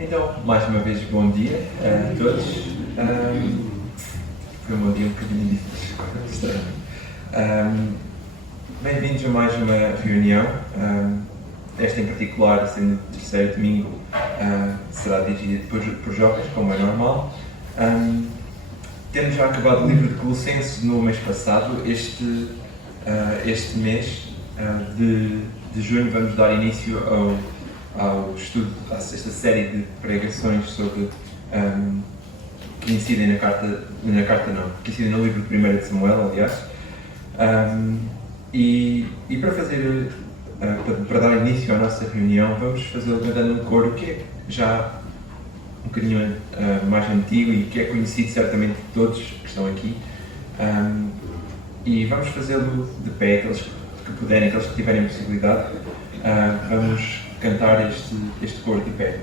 Então, mais uma vez, bom dia a todos. Foi um bom dia um bocadinho difícil. Bem-vindos a mais uma reunião. Esta em particular, sendo o terceiro domingo, será dirigida por jovens, como é normal. Temos já acabado o livro de Colossenses no mês passado. Este mês de junho vamos dar início ao estudo, a esta série de pregações sobre que incidem que incidem no livro de 1 de Samuel, aliás. E para dar início à nossa reunião, vamos fazê-lo cantando um coro que é já um bocadinho mais antigo e que é conhecido certamente de todos que estão aqui. E vamos fazê-lo de pé, aqueles que puderem, aqueles que tiverem possibilidade. Vamos cantar este coro de pé.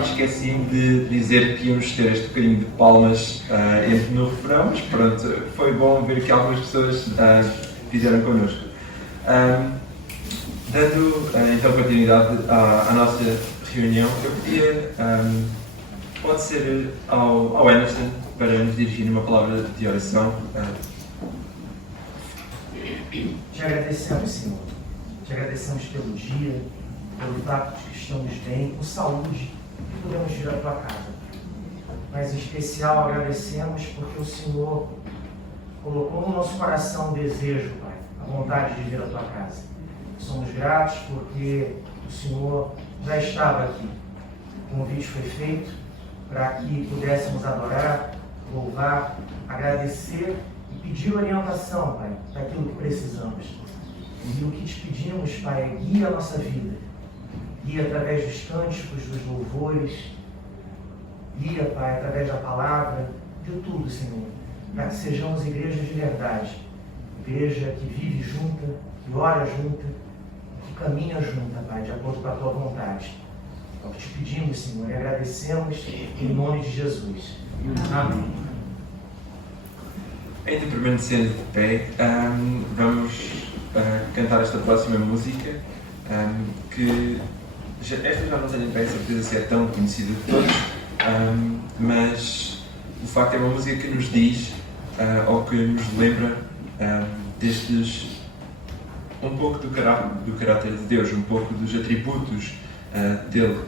Esqueci-me de dizer que íamos ter este bocadinho de palmas no refrão, mas pronto, foi bom ver que algumas pessoas fizeram connosco. Dando então continuidade à nossa reunião, eu pedia, pode ser ao Emerson, para nos dirigir uma palavra de oração. Te agradecemos, Senhor. Te agradecemos pelo dia, pelo fato de que estamos bem, com saúde, e podemos vir à tua casa. Mas em especial agradecemos porque o Senhor colocou no nosso coração o desejo, Pai, a vontade de vir à tua casa. Somos gratos porque o Senhor já estava aqui. O convite foi feito para que pudéssemos adorar, louvar, agradecer e pedir orientação, Pai, daquilo que precisamos. E o que te pedimos, Pai, é guia a nossa vida. Guia através dos cânticos, dos louvores. Guia, Pai, através da palavra, de tudo, Senhor. Para que sejamos igrejas de verdade. igreja que vive junta, que ora junta, que caminha junta, Pai, de acordo com a Tua vontade. É o que te pedimos, Senhor, e agradecemos em nome de Jesus. Amém. Ainda permanecendo de pé, vamos cantar esta próxima música, que esta já não tenho bem certeza se é tão conhecida de todos, mas o facto é uma música que nos diz, ou que nos lembra um pouco do caráter de Deus, um pouco dos atributos dele.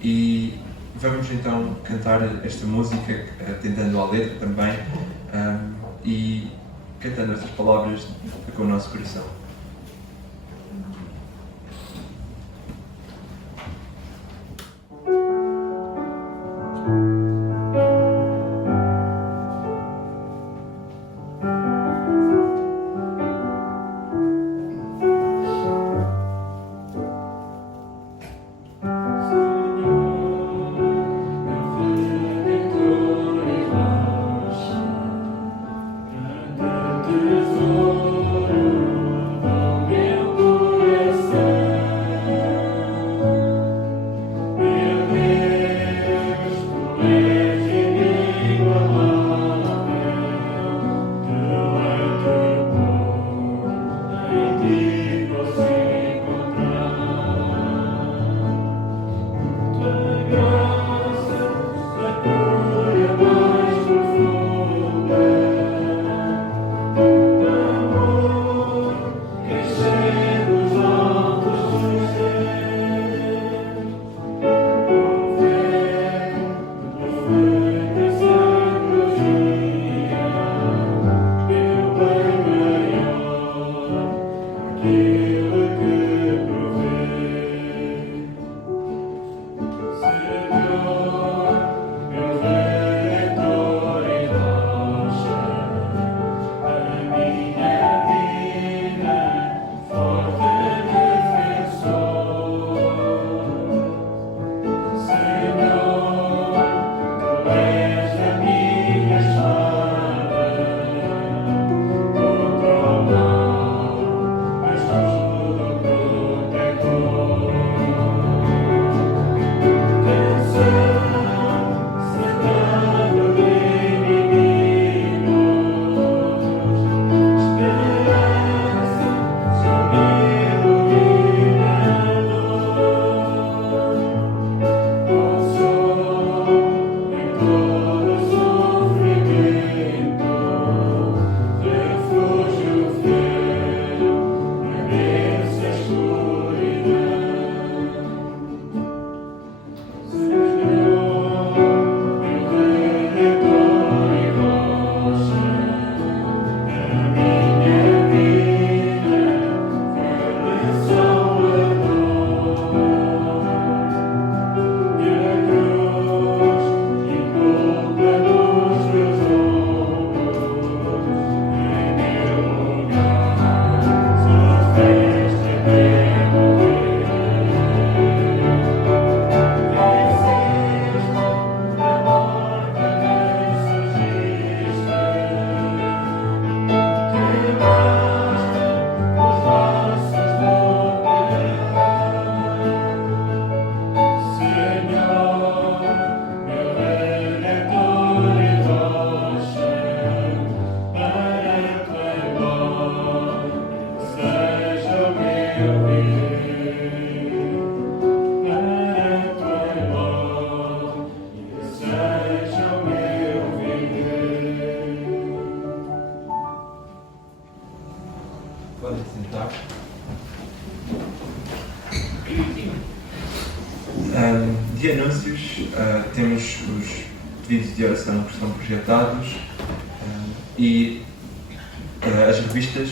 E vamos então cantar esta música, tentando a letra também, e cantando estas palavras com o nosso coração. Podem sentar. De anúncios, temos os pedidos de oração que estão projetados e as revistas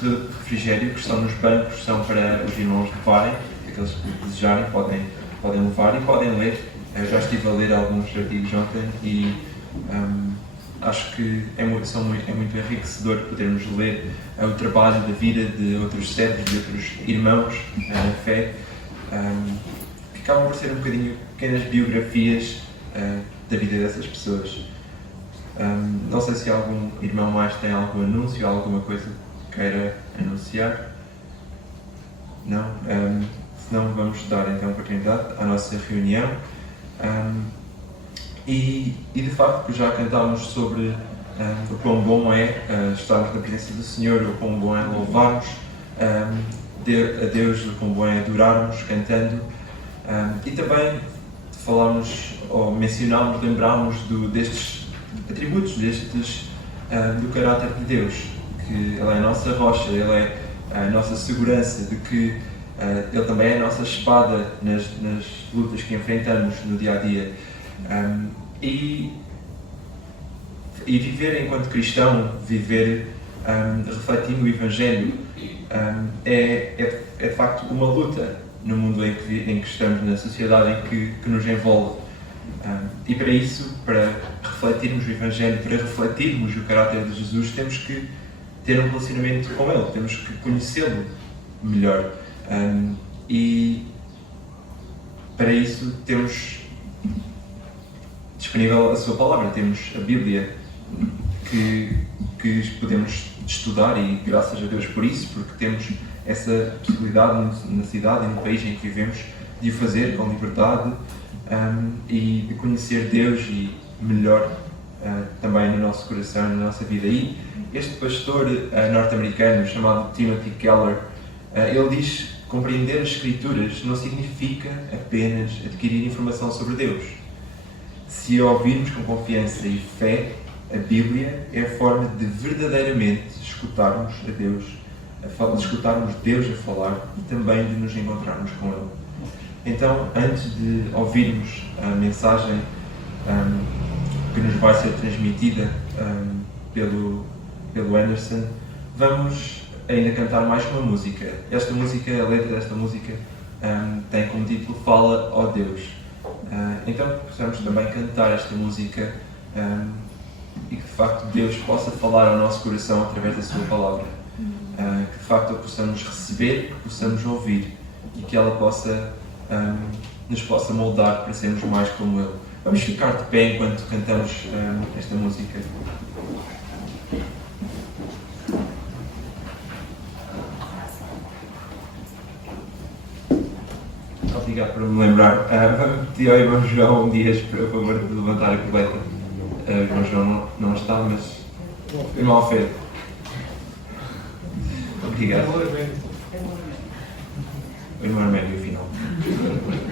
de refrigério que estão nos bancos são para os irmãos levarem, aqueles que desejarem podem levar e podem ler. Eu já estive a ler alguns artigos ontem e acho que é muito enriquecedor podermos ler o trabalho da vida de outros servos, de outros irmãos na fé, que acabam por ser um bocadinho pequenas biografias da vida dessas pessoas. Não sei se algum irmão mais tem algum anúncio, alguma coisa que queira anunciar. Não? Senão vamos dar então oportunidade à nossa reunião. E de facto já cantámos sobre o quão bom é estarmos na presença do Senhor, o quão bom é louvarmos a Deus, o quão bom é adorarmos cantando, e também falarmos ou mencionarmos, lembrarmos destes atributos, do caráter de Deus, que Ele é a nossa rocha, Ele é a nossa segurança, de que Ele também é a nossa espada nas lutas que enfrentamos no dia a dia. E viver enquanto cristão, viver refletindo o Evangelho, é de facto uma luta no mundo em que estamos, na sociedade que nos envolve. E para isso, para refletirmos o Evangelho, para refletirmos o caráter de Jesus, temos que ter um relacionamento com Ele, temos que conhecê-lo melhor. E para isso temos disponível a sua palavra, temos a Bíblia que podemos estudar, e graças a Deus por isso, porque temos essa possibilidade na cidade e no país em que vivemos de o fazer com liberdade, e de conhecer Deus e melhor também no nosso coração, na nossa vida. E este pastor norte-americano chamado Timothy Keller, ele diz que compreender as Escrituras não significa apenas adquirir informação sobre Deus. Se a ouvirmos com confiança e fé, a Bíblia é a forma de verdadeiramente escutarmos a Deus, de escutarmos Deus a falar e também de nos encontrarmos com Ele. Então, antes de ouvirmos a mensagem que nos vai ser transmitida pelo Anderson, vamos ainda cantar mais uma música. Esta música, a letra desta música, tem como título Fala, ó Deus. Então, possamos também cantar esta música e que de facto Deus possa falar ao nosso coração através da sua palavra. Que de facto a possamos receber, que possamos ouvir e que ela nos possa moldar para sermos mais como Ele. Vamos ficar de pé enquanto cantamos esta música. Obrigado por me lembrar. Vamos pedir ao irmão João Dias, por favor, de levantar a coleta. O irmão João não está, mas o irmão Alfredo. Obrigado. O irmão Arménio, final. Toda a verdade.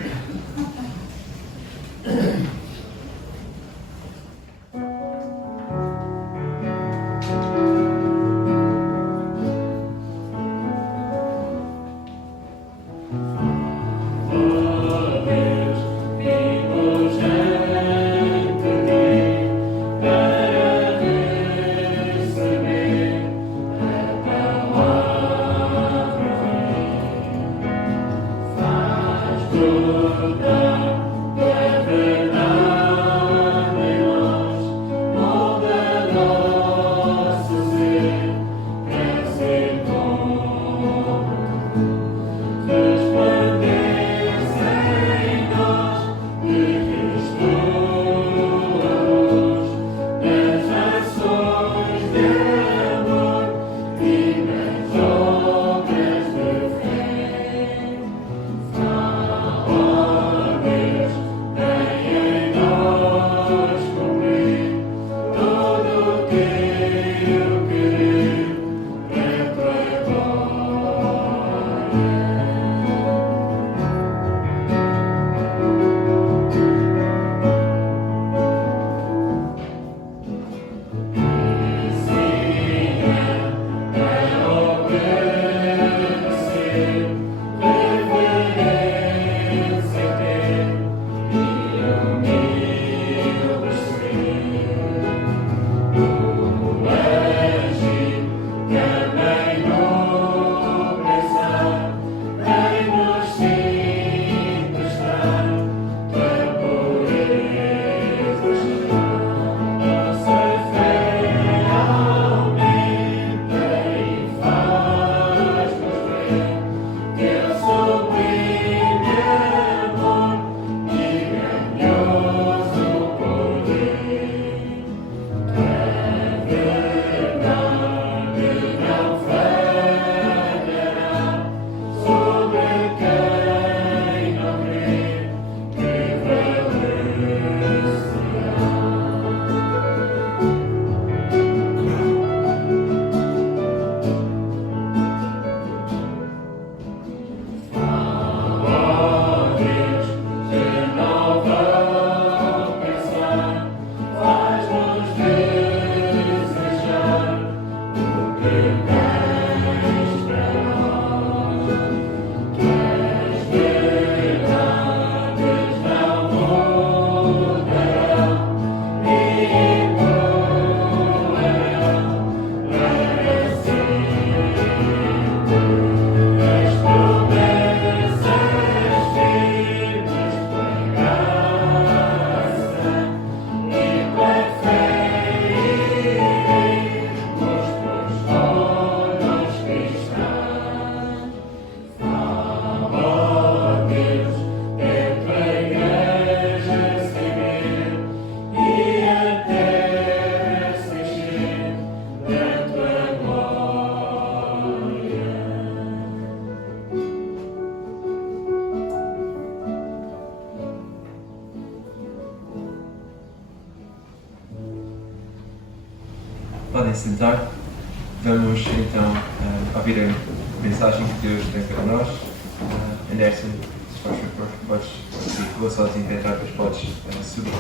Podem sentar. Vamos então ouvir a mensagem que Deus tem para nós. Anderson, se faz favor, podes ir, vou sozinho tentar, depois podes subir.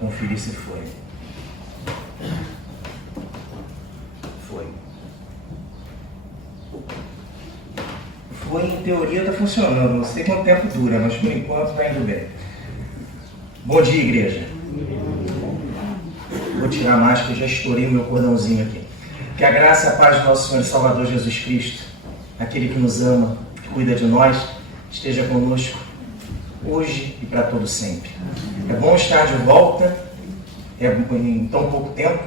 Conferir se foi. Foi, em teoria está funcionando. Não sei quanto tempo dura, mas por enquanto está indo bem. Bom dia, igreja. Vou tirar a máscara, já estourei o meu cordãozinho aqui. Que a graça e a paz do nosso Senhor e Salvador Jesus Cristo, aquele que nos ama, que cuida de nós, esteja conosco hoje e para todo sempre. É bom estar de volta, em tão pouco tempo,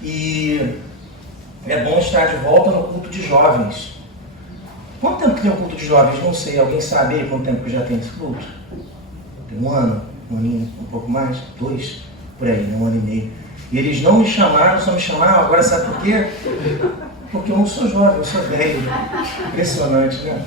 e é bom estar de volta no culto de jovens. Quanto tempo que tem o culto de jovens? Não sei, alguém sabe aí quanto tempo que já tem esse culto? Tem um ano, um aninho, um pouco mais, 2, por aí, um ano e meio. E eles não me chamaram, só me chamaram, agora sabe por quê? Porque eu não sou jovem, eu sou velho. Impressionante, né?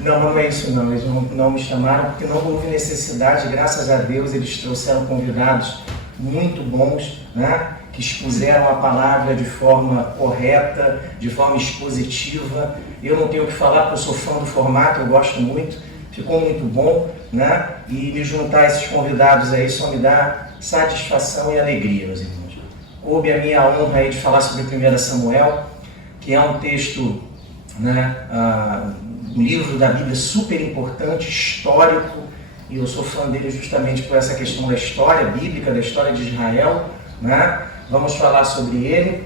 Não é isso não, eles não me chamaram porque não houve necessidade, graças a Deus eles trouxeram convidados muito bons, né? Que expuseram a palavra de forma correta, de forma expositiva. Eu não tenho o que falar porque eu sou fã do formato, eu gosto muito, ficou muito bom, né? E me juntar a esses convidados aí só me dá satisfação e alegria, meus irmãos. Coube a minha honra aí de falar sobre 1 Samuel, que é um texto, né, um livro da Bíblia super importante, histórico, e eu sou fã dele justamente por essa questão da história bíblica, da história de Israel, né? Vamos falar sobre ele,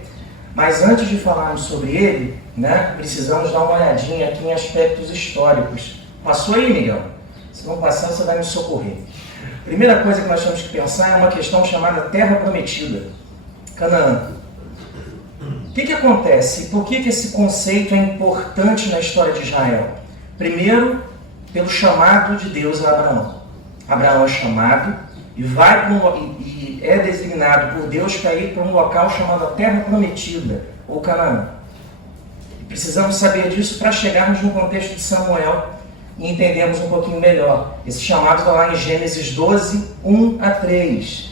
mas antes de falarmos sobre ele, né, precisamos dar uma olhadinha aqui em aspectos históricos. Passou aí, Miguel? Se não passar, você vai me socorrer. Primeira coisa que nós temos que pensar é uma questão chamada Terra Prometida, Canaã. O que acontece? Por que esse conceito é importante na história de Israel? Primeiro, pelo chamado de Deus a Abraão. Abraão é chamado e é designado por Deus para ir para um local chamado a Terra Prometida, ou Canaã. E precisamos saber disso para chegarmos no contexto de Samuel e entendermos um pouquinho melhor. Esse chamado está lá em Gênesis 12, 1 a 3.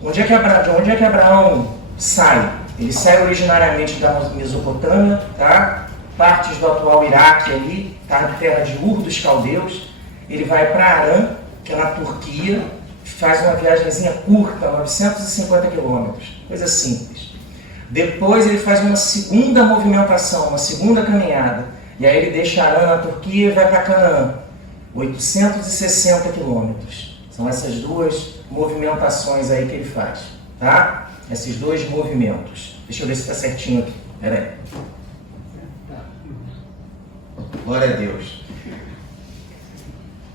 De onde é que Abraão sai? Ele sai originariamente da Mesopotâmia, tá? Partes do atual Iraque ali, tá? Na terra de Ur dos Caldeus. Ele vai para Arã, que é na Turquia, faz uma viagemzinha curta, 950 quilômetros, coisa simples. Depois ele faz uma segunda movimentação, uma segunda caminhada, e aí ele deixa Arã na Turquia e vai para Canaã, 860 quilômetros. São essas duas movimentações aí que ele faz, tá? Esses dois movimentos. Deixa eu ver se está certinho aqui. Espera aí. Glória a Deus.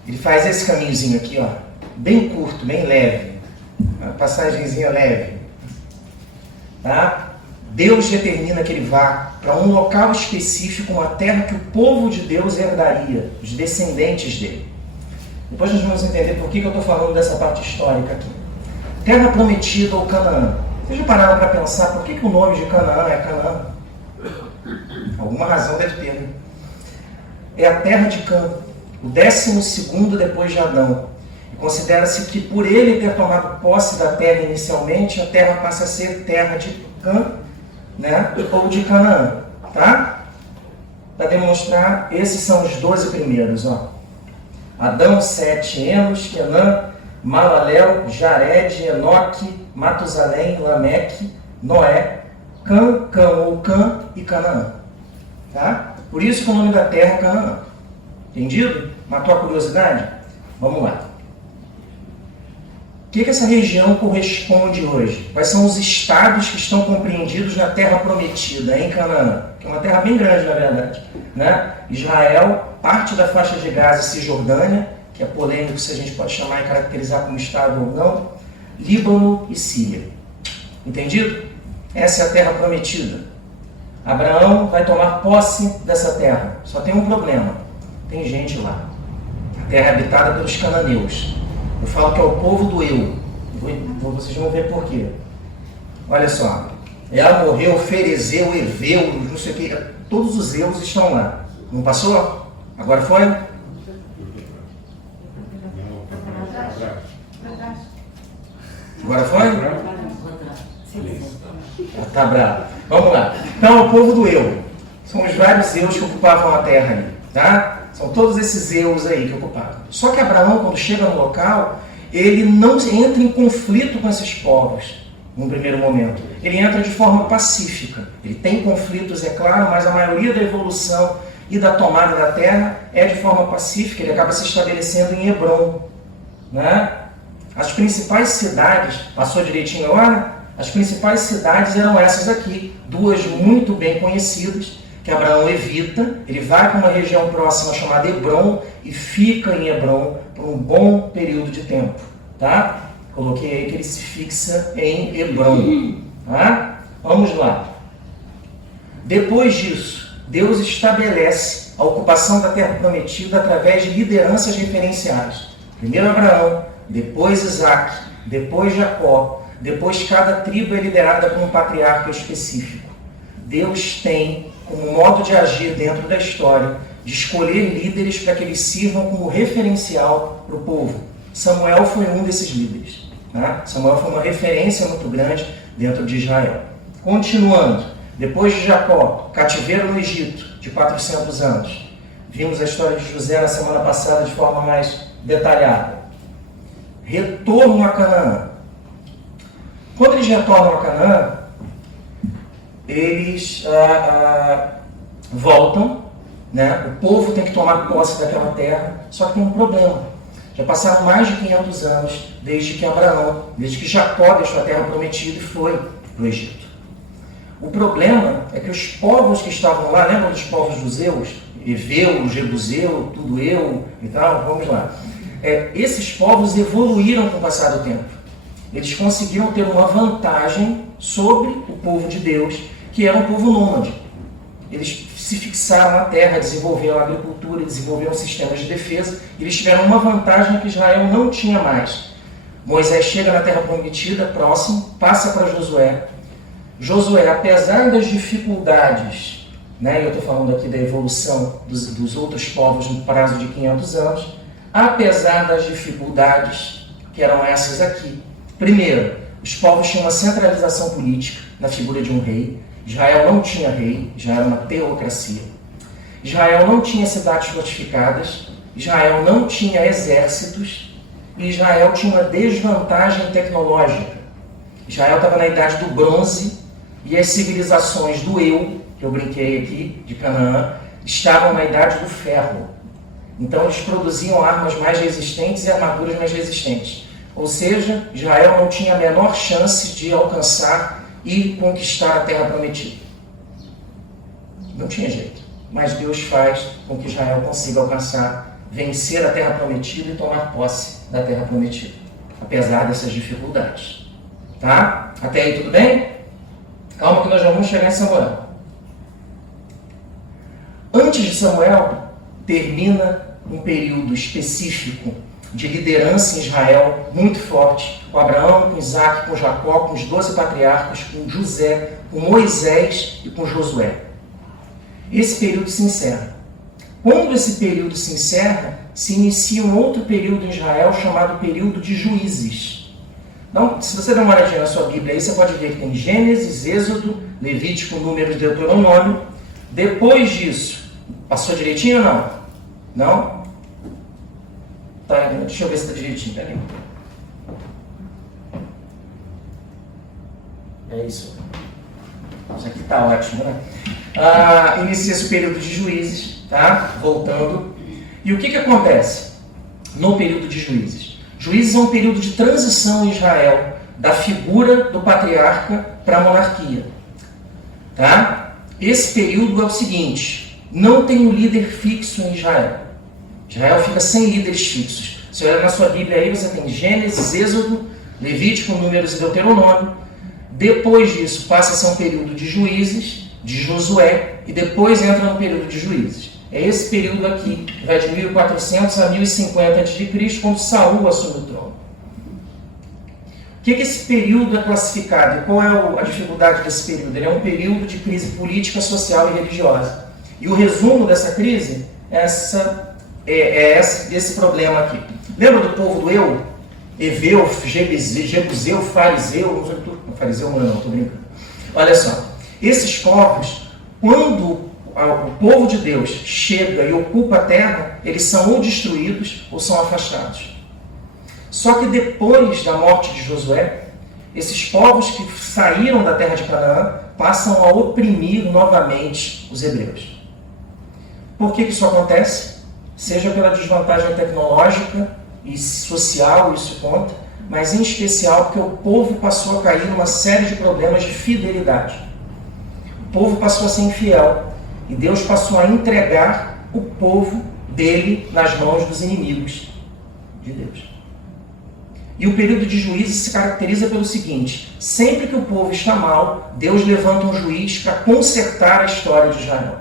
Ele faz esse caminhozinho aqui, ó, bem curto, bem leve. Uma passagenzinha leve. Tá? Deus determina que ele vá para um local específico, uma terra que o povo de Deus herdaria, os descendentes dele. Depois nós vamos entender por que eu estou falando dessa parte histórica aqui. Terra Prometida ou Canaã. Vocês já pararam para pensar por que o nome de Canaã é Canaã? Alguma razão deve ter, né? É a terra de Cã, o 12º depois de Adão. E considera-se que por ele ter tomado posse da terra inicialmente, a terra passa a ser terra de Cã, né? Ou de Canaã, tá? Para demonstrar, esses são os 12 primeiros, ó. Adão, Sete, Enos, Quenã, Malalel, Jared, Enoque, Matusalém, Lameque, Noé, Cã, Cão ou Cã e Canaã. Tá? Por isso que o nome da terra é Canaã. Entendido? Matou a curiosidade? Vamos lá. O que essa região corresponde hoje? Quais são os estados que estão compreendidos na terra prometida, em Canaã? Que é uma terra bem grande, na verdade. Né? Israel, parte da faixa de Gaza e Cisjordânia, que é polêmico se a gente pode chamar e caracterizar como estado ou não, Líbano e Síria. Entendido? Essa é a terra prometida. Abraão vai tomar posse dessa terra. Só tem um problema. Tem gente lá. A terra é habitada pelos cananeus. Eu falo que é o povo do eu. Vocês vão ver por quê. Olha só. Ela morreu, Ferezeu, Eveu, não sei o que. Todos os eus estão lá. Não passou? Agora foi? Agora foi? Tá bravo. Vamos lá. Então é o povo do eu. São os vários eus que ocupavam a terra ali. Tá? São todos esses eus aí que ocupavam. Só que Abraão, quando chega no local, ele não entra em conflito com esses povos, num primeiro momento. Ele entra de forma pacífica. Ele tem conflitos, é claro, mas a maioria da evolução e da tomada da terra é de forma pacífica. Ele acaba se estabelecendo em Hebrom. Né? As principais cidades, passou direitinho agora? As principais cidades eram essas aqui, duas muito bem conhecidas, que Abraão evita. Ele vai para uma região próxima chamada Hebrom e fica em Hebrom por um bom período de tempo. Tá? Coloquei aí que ele se fixa em Hebrom. Tá? Vamos lá. Depois disso, Deus estabelece a ocupação da terra prometida através de lideranças referenciais. Primeiro Abraão, depois Isaac, depois Jacó, depois cada tribo é liderada por um patriarca específico. Deus tem como modo de agir dentro da história, de escolher líderes para que eles sirvam como referencial para o povo. Samuel foi um desses líderes. Tá? Samuel foi uma referência muito grande dentro de Israel. Continuando, depois de Jacó, cativeiro no Egito, de 400 anos. Vimos a história de José na semana passada de forma mais detalhada. Retorno a Canaã. Quando eles retornam a Canaã, eles voltam, né? O povo tem que tomar posse daquela terra, só que tem um problema. Já passaram mais de 500 anos desde que Abraão, desde que Jacó deixou a terra prometida e foi para o Egito. O problema é que os povos que estavam lá, lembram dos povos dos Eus? Eveu, Jebuseu, tudo eu e tal, vamos lá. Esses povos evoluíram com o passar do tempo. Eles conseguiram ter uma vantagem sobre o povo de Deus, que era um povo nômade. Eles se fixaram na terra, desenvolveram a agricultura, desenvolveram sistemas de defesa. Eles tiveram uma vantagem que Israel não tinha mais. Moisés chega na terra prometida, próximo, passa para Josué. Josué, apesar das dificuldades, né, eu estou falando aqui da evolução dos outros povos no prazo de 500 anos, apesar das dificuldades, que eram essas aqui. Primeiro, os povos tinham uma centralização política na figura de um rei. Israel não tinha rei, já era uma teocracia. Israel não tinha cidades fortificadas, Israel não tinha exércitos, e Israel tinha uma desvantagem tecnológica. Israel estava na idade do bronze, e as civilizações do eu, que eu brinquei aqui, de Canaã, estavam na idade do ferro. Então eles produziam armas mais resistentes e armaduras mais resistentes. Ou seja, Israel não tinha a menor chance de alcançar e conquistar a terra prometida. Não tinha jeito. Mas Deus faz com que Israel consiga alcançar, vencer a terra prometida e tomar posse da terra prometida, apesar dessas dificuldades. Tá? Até aí tudo bem? Calma que nós já vamos chegar em Samuel. Antes de Samuel, termina um período específico de liderança em Israel muito forte, com Abraão, com Isaac, com Jacó, com os 12 patriarcas, com José, com Moisés e com Josué. Esse período se encerra. Quando esse período se encerra, se inicia um outro período em Israel chamado período de juízes. Então, se você der uma olhadinha na sua Bíblia aí, você pode ver que tem Gênesis, Êxodo, Levítico, Números, Deuteronômio. Depois disso, passou direitinho ou não? Não? Tá, deixa eu ver se está direitinho. Peraí. É isso. Isso aqui está ótimo, né? Inicia-se o período de juízes, tá? Voltando. E o que acontece no período de juízes? Juízes é um período de transição em Israel, da figura do patriarca para a monarquia. Tá? Esse período é o seguinte: não tem um líder fixo em Israel. Israel fica sem líderes fixos. Se olhar na sua Bíblia aí, você tem Gênesis, Êxodo, Levítico, Números e Deuteronômio. Depois disso, passa a ser um período de juízes, de Josué, e depois entra no período de juízes. É esse período aqui, que vai de 1400 a 1050 a.C., quando Saul assume o trono. O que esse período é classificado? E qual é a dificuldade desse período? Ele é um período de crise política, social e religiosa. E o resumo dessa crise é esse problema aqui. Lembra do povo do Eu? Eveu, Jebuseu, Fariseu, Fariseu não, estou brincando. Olha só, esses povos, quando o povo de Deus chega e ocupa a terra, eles são ou destruídos ou são afastados. Só que depois da morte de Josué, esses povos que saíram da terra de Canaã passam a oprimir novamente os hebreus. Por que isso acontece? Seja pela desvantagem tecnológica e social, isso conta, mas em especial porque o povo passou a cair numa série de problemas de fidelidade. O povo passou a ser infiel e Deus passou a entregar o povo dele nas mãos dos inimigos de Deus. E o período de juízes se caracteriza pelo seguinte: sempre que o povo está mal, Deus levanta um juiz para consertar a história de Israel.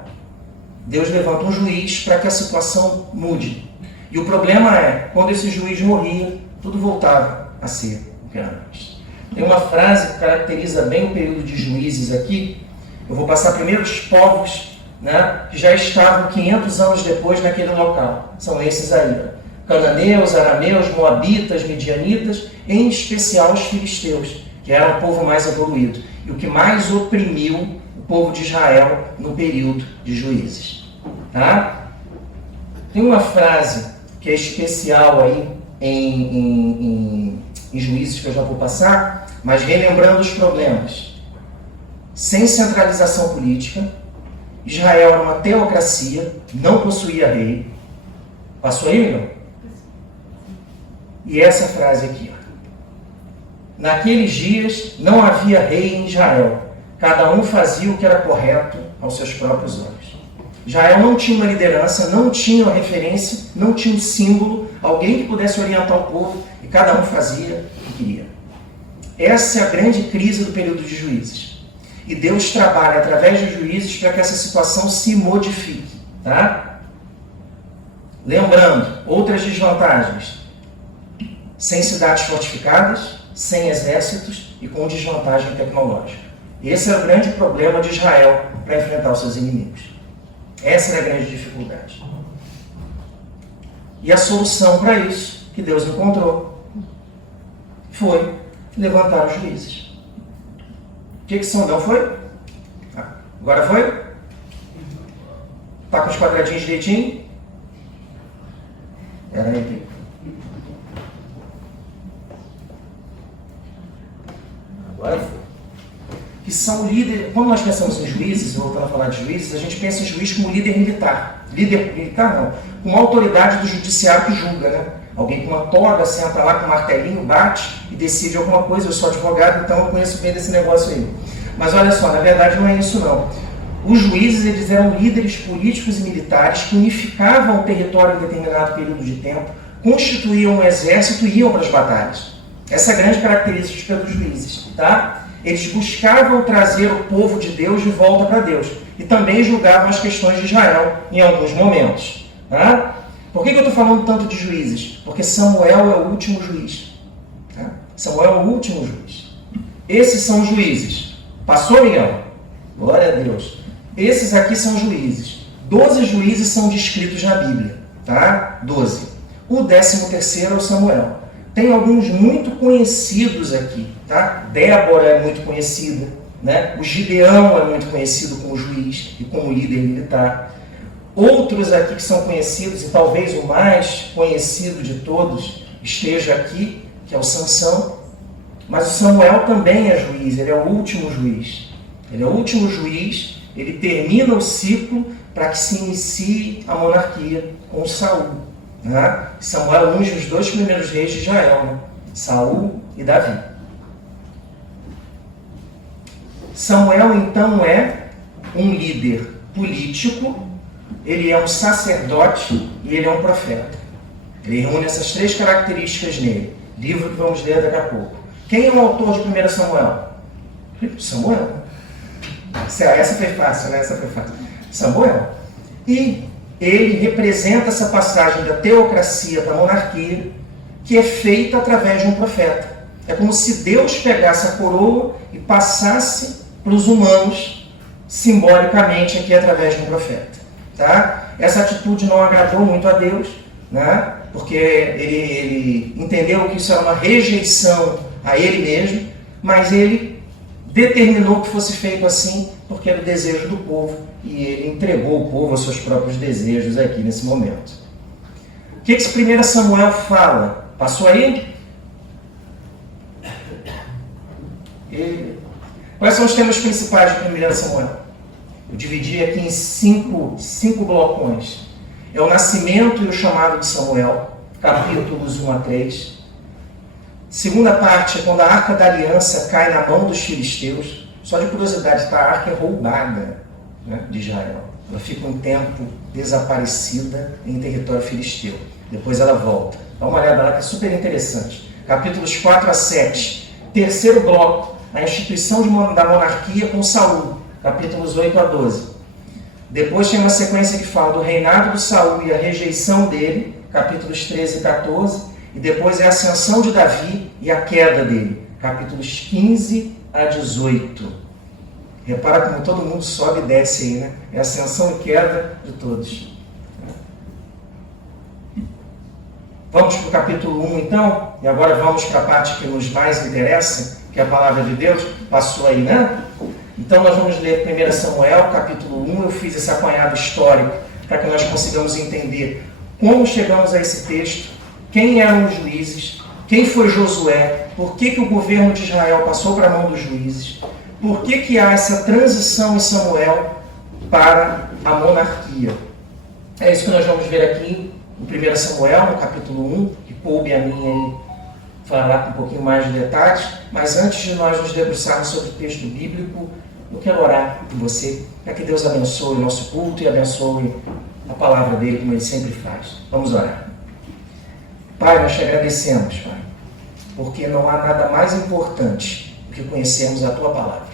Deus levanta um juiz para que a situação mude. E o problema é, quando esse juiz morria, tudo voltava a ser o que era antes. Tem uma frase que caracteriza bem o período de juízes aqui. Eu vou passar primeiro os povos, né, que já estavam 500 anos depois naquele local. São esses aí: cananeus, arameus, moabitas, midianitas, em especial os filisteus, que eram o povo mais evoluído e o que mais oprimiu o povo de Israel no período de juízes. Tá? Tem uma frase que é especial aí em juízes que eu já vou passar, mas relembrando os problemas. Sem centralização política, Israel era uma teocracia, não possuía rei. Passou aí, Miguel? E essa frase aqui, ó. Naqueles dias não havia rei em Israel. Cada um fazia o que era correto aos seus próprios olhos. Israel não tinha uma liderança, não tinha uma referência, não tinha um símbolo, alguém que pudesse orientar o povo, e cada um fazia o que queria. Essa é a grande crise do período de juízes. E Deus trabalha através dos juízes para que essa situação se modifique. Tá? Lembrando, outras desvantagens: sem cidades fortificadas, sem exércitos e com desvantagem tecnológica. Esse é o grande problema de Israel para enfrentar os seus inimigos. Essa era a grande dificuldade. E a solução para isso, que Deus encontrou, foi levantar os juízes. O que são? Não foi? Agora foi? Está com os quadradinhos direitinho? Era aí. Agora foi. Que são líderes. Quando nós pensamos em juízes, voltando a falar de juízes, a gente pensa em juiz como líder militar. Líder militar não, com uma autoridade do judiciário que julga, né? Alguém com uma toga senta lá com um martelinho, bate e decide alguma coisa. Eu sou advogado, então eu conheço bem desse negócio aí. Mas olha só, na verdade não é isso não. Os juízes, eles eram líderes políticos e militares que unificavam o território em determinado período de tempo, constituíam um exército e iam para as batalhas. Essa é a grande característica dos juízes, tá? Eles buscavam trazer o povo de Deus de volta para Deus e também julgavam as questões de Israel em alguns momentos. Tá? Por que eu estou falando tanto de juízes? Porque Samuel é o último juiz. Tá? Samuel é o último juiz. Esses são os juízes. Passou, Miguel? Glória a Deus. Esses aqui são juízes. 12 juízes são descritos na Bíblia. Tá? 12. O 13º é o Samuel. Tem alguns muito conhecidos aqui, tá? Débora é muito conhecida, né? O Gideão é muito conhecido como juiz e como líder militar. Outros aqui que são conhecidos, e talvez o mais conhecido de todos esteja aqui, que é o Sansão. Mas o Samuel também é juiz, ele é o último juiz. Ele é o último juiz, ele termina o ciclo para que se inicie a monarquia com Saul. Né? Samuel unge os 2 primeiros reis de Israel, né? Saul e Davi. Samuel, então, é um líder político, ele é um sacerdote e ele é um profeta. Ele reúne essas 3 características nele. Livro que vamos ler daqui a pouco. Quem é o autor de 1 Samuel? Samuel. Essa foi fácil, né? Essa foi fácil. Samuel. E ele representa essa passagem da teocracia para a monarquia, que é feita através de um profeta. É como se Deus pegasse a coroa e passasse para os humanos, simbolicamente, aqui através de um profeta. Tá? Essa atitude não agradou muito a Deus, né? Porque ele entendeu que isso era uma rejeição a ele mesmo, mas ele determinou que fosse feito assim, porque era o desejo do povo, e ele entregou o povo aos seus próprios desejos aqui nesse momento. O que esse 1 Samuel fala? Passou aí? Quais são os temas principais de 1 Samuel? Eu dividi aqui em cinco blocões. É o nascimento e o chamado de Samuel, capítulos 1 a 3. Segunda parte é quando a Arca da Aliança cai na mão dos filisteus. Só de curiosidade, a arca é roubada, né, de Israel. Ela fica um tempo desaparecida em território filisteu. Depois ela volta. Dá uma olhada lá que é super interessante. Capítulos 4 a 7. Terceiro bloco, a instituição da monarquia com Saul. Capítulos 8 a 12. Depois tem uma sequência que fala do reinado de Saul e a rejeição dele. Capítulos 13 e 14. E depois é a ascensão de Davi e a queda dele. Capítulos 15 a 18. Repara como todo mundo sobe e desce aí, né? É a ascensão e queda de todos. Vamos para o capítulo 1 então, e agora vamos para a parte que nos mais interessa, que é a palavra de Deus. Passou aí, né? Então nós vamos ler 1 Samuel, capítulo 1. Eu fiz esse apanhado histórico para que nós consigamos entender como chegamos a esse texto, quem eram os juízes, quem foi Josué, por que o governo de Israel passou para a mão dos juízes, por que há essa transição em Samuel para a monarquia. É isso que nós vamos ver aqui no 1 Samuel, no capítulo 1, que coube a mim aí falar com um pouquinho mais de detalhes, mas antes de nós nos debruçarmos sobre o texto bíblico, eu quero orar por você, para que Deus abençoe o nosso culto e abençoe a palavra dele, como ele sempre faz. Vamos orar. Pai, nós te agradecemos, Pai, porque não há nada mais importante do que conhecermos a Tua palavra.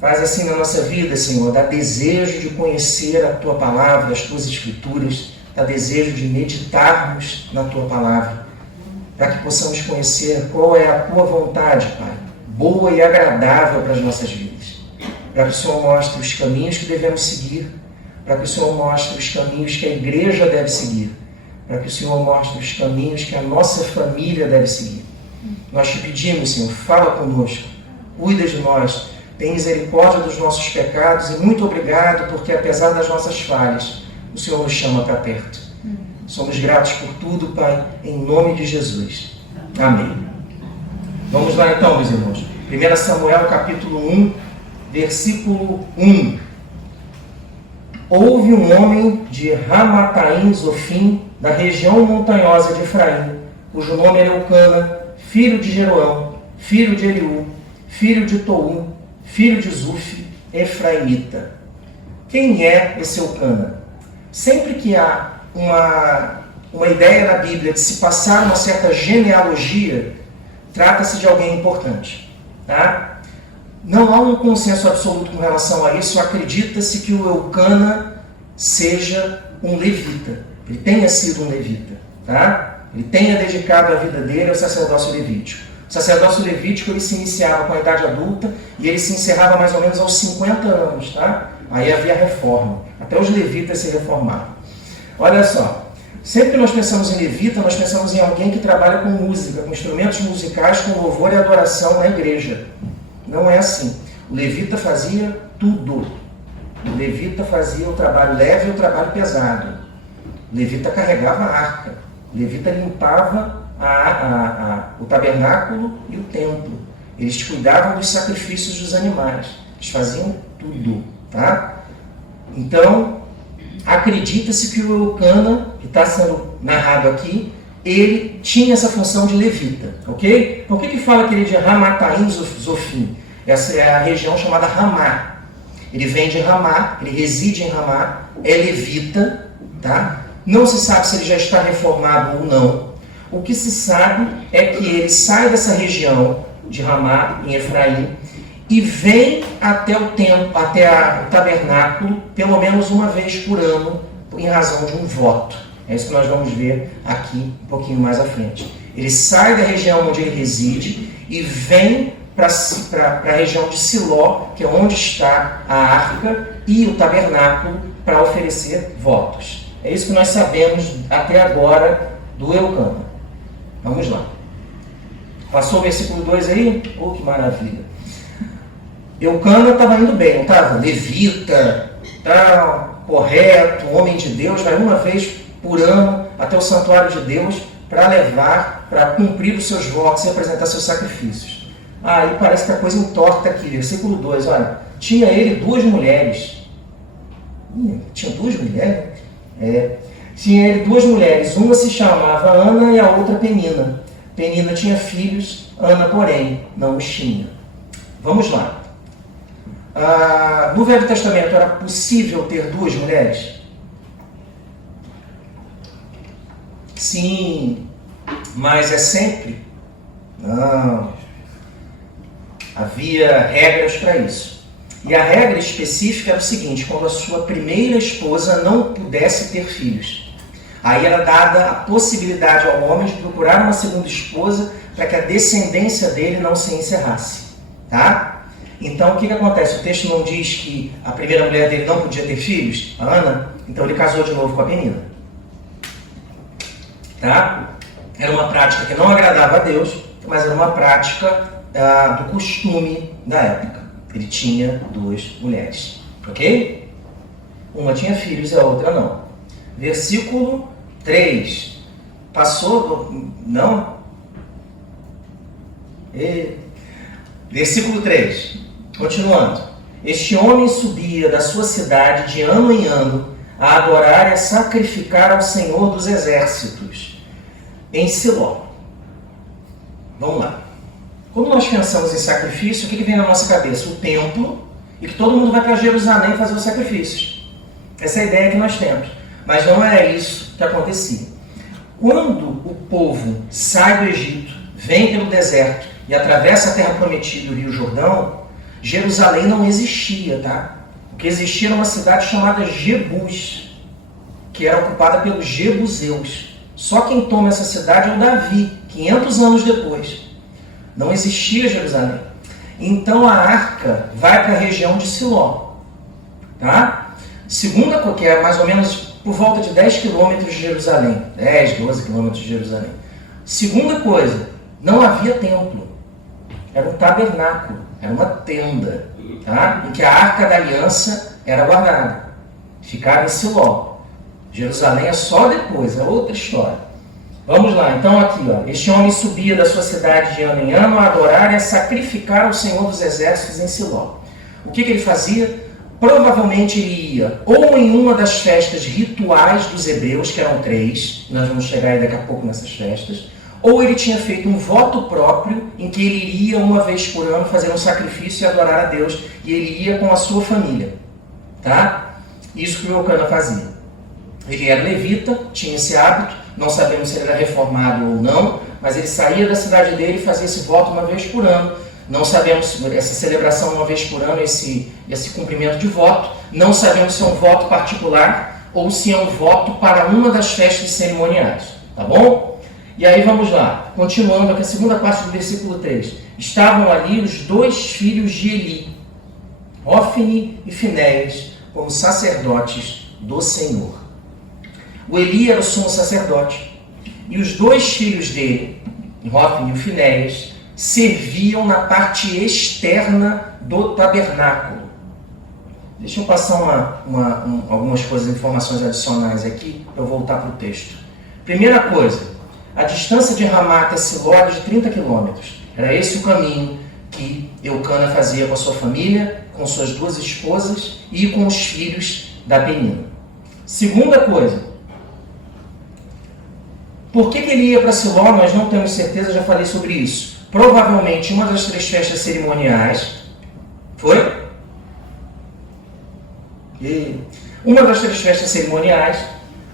Faz assim na nossa vida, Senhor, dá desejo de conhecer a Tua palavra, as Tuas Escrituras, dá desejo de meditarmos na Tua palavra, para que possamos conhecer qual é a Tua vontade, Pai, boa e agradável para as nossas vidas. Para que o Senhor mostre os caminhos que devemos seguir, para que o Senhor mostre os caminhos que a igreja deve seguir, para que o Senhor mostre os caminhos que a nossa família deve seguir. Nós te pedimos, Senhor, fala conosco, cuida de nós, tem misericórdia dos nossos pecados e muito obrigado porque, apesar das nossas falhas, o Senhor nos chama para perto. Somos gratos por tudo, Pai, em nome de Jesus. Amém. Vamos lá então, meus irmãos. 1 Samuel, capítulo 1, versículo 1. Houve um homem de Ramataim Zofim, da região montanhosa de Efraim, cujo nome era Eucana, filho de Jeroão, filho de Eliú, filho de Tou, filho de Zuf, efraimita. Quem é esse Eucana? Sempre que há uma ideia na Bíblia de se passar uma certa genealogia, trata-se de alguém importante. Tá? Não há um consenso absoluto com relação a isso. Acredita-se que o Eucana seja um levita. Ele tenha sido um levita. Tá? Ele tenha dedicado a vida dele ao sacerdócio levítico. O sacerdócio levítico ele se iniciava com a idade adulta e ele se encerrava mais ou menos aos 50 anos. Tá? Aí havia a reforma. Até os levitas se reformavam. Olha só. Sempre que nós pensamos em levita, nós pensamos em alguém que trabalha com música, com instrumentos musicais, com louvor e adoração na igreja. Não é assim. O levita fazia tudo. O levita fazia o trabalho leve e o trabalho pesado. O levita carregava a arca. O levita limpava o tabernáculo e o templo. Eles cuidavam dos sacrifícios dos animais. Eles faziam tudo, tá? Então, acredita-se que o Eucana, que está sendo narrado aqui, ele tinha essa função de levita, ok? Por que fala que ele é de Ramataim Zofim? Essa é a região chamada Ramá. Ele vem de Ramá, ele reside em Ramá, é levita, tá? Não se sabe se ele já está reformado ou não. O que se sabe é que ele sai dessa região de Ramá, em Efraim, e vem até o templo, o tabernáculo, pelo menos uma vez por ano, em razão de um voto. É isso que nós vamos ver aqui um pouquinho mais à frente. Ele sai da região onde ele reside e vem para a região de Siló, que é onde está a arca e o tabernáculo, para oferecer votos. É isso que nós sabemos até agora do Eucana. Vamos lá. Passou o versículo 2 aí? Oh, que maravilha. Eucana estava indo bem, não estava? Levita, tal, correto, homem de Deus, vai uma vez por ano até o santuário de Deus para cumprir os seus votos e apresentar seus sacrifícios. Aí parece que a coisa entorta aqui, versículo 2, olha, tinha ele 2 mulheres. Tinha 2 mulheres? Tinha ele 2 mulheres, uma se chamava Ana e a outra Penina. Penina tinha filhos, Ana, porém, não os tinha. Vamos lá. No Velho Testamento era possível ter 2 mulheres? Sim, mas é sempre? Não. Havia regras para isso. E a regra específica era o seguinte: quando a sua primeira esposa não pudesse ter filhos, aí era dada a possibilidade ao homem de procurar uma segunda esposa para que a descendência dele não se encerrasse. Tá? Então o que acontece? O texto não diz que a primeira mulher dele não podia ter filhos, a Ana, então ele casou de novo com a Penina. Tá? Era uma prática que não agradava a Deus, mas era uma prática do costume da época. Ele tinha 2 mulheres, ok? Uma tinha filhos e a outra não. Versículo 3. Passou? Não? Versículo 3. Continuando. Este homem subia da sua cidade de ano em ano a adorar e a sacrificar ao Senhor dos Exércitos em Siló. Vamos lá. Quando nós pensamos em sacrifício, o que vem na nossa cabeça? O templo, e que todo mundo vai para Jerusalém fazer os sacrifícios. Essa é a ideia que nós temos. Mas não era isso que acontecia. Quando o povo sai do Egito, vem pelo deserto e atravessa a terra prometida, o Rio Jordão, Jerusalém não existia, tá? O que existia era uma cidade chamada Jebus, que era ocupada pelos jebuseus. Só quem toma essa cidade é o Davi, 500 anos depois. Não existia Jerusalém. Então a arca vai para a região de Siló. Tá? Segunda, que é mais ou menos por volta de 10 quilômetros de Jerusalém. 10, 12 quilômetros de Jerusalém. Segunda coisa, não havia templo. Era um tabernáculo, era uma tenda, tá? Em que a arca da aliança era guardada. Ficava em Siló. Jerusalém é só depois, é outra história. Vamos lá, então aqui, ó. Este homem subia da sua cidade de ano em ano a adorar e a sacrificar ao Senhor dos Exércitos em Siló. O que ele fazia? Provavelmente ele ia ou em uma das festas rituais dos hebreus, que eram 3, nós vamos chegar aí daqui a pouco nessas festas, ou ele tinha feito um voto próprio em que ele iria uma vez por ano fazer um sacrifício e adorar a Deus, e ele ia com a sua família. Tá? Isso que o Eucana fazia. Ele era levita, tinha esse hábito. Não sabemos se ele era reformado ou não, mas ele saía da cidade dele e fazia esse voto uma vez por ano. Não sabemos essa celebração uma vez por ano, esse cumprimento de voto. Não sabemos se é um voto particular ou se é um voto para uma das festas cerimoniais. Tá bom? E aí vamos lá, continuando aqui a segunda parte do versículo 3. Estavam ali os 2 filhos de Eli, Hófni e Finéias, como sacerdotes do Senhor. O Eli era o sumo sacerdote, e os 2 filhos dele, Hófni e Finéias, serviam na parte externa do tabernáculo. Deixa eu passar algumas coisas, informações adicionais aqui, para eu voltar para o texto. Primeira coisa, a distância de Ramá até Siló era de 30 quilômetros. Era esse o caminho que Eucana fazia com a sua família, com suas 2 esposas e com os filhos da Penina. Segunda coisa, por que ele ia para Siló? Nós não temos certeza, já falei sobre isso. Provavelmente uma das 3 festas cerimoniais foi? Uma das 3 festas cerimoniais,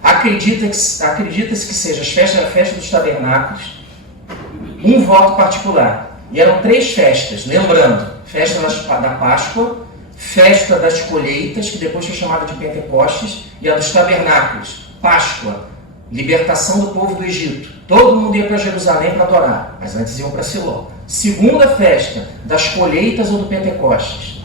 acredita-se que seja a festa dos tabernáculos, um voto particular. E eram 3 festas, lembrando, festa da Páscoa, festa das colheitas, que depois foi chamada de Pentecostes, e a dos tabernáculos, Páscoa, libertação do povo do Egito. Todo mundo ia para Jerusalém para adorar, mas antes iam para Siló. Segunda festa das colheitas ou do Pentecostes.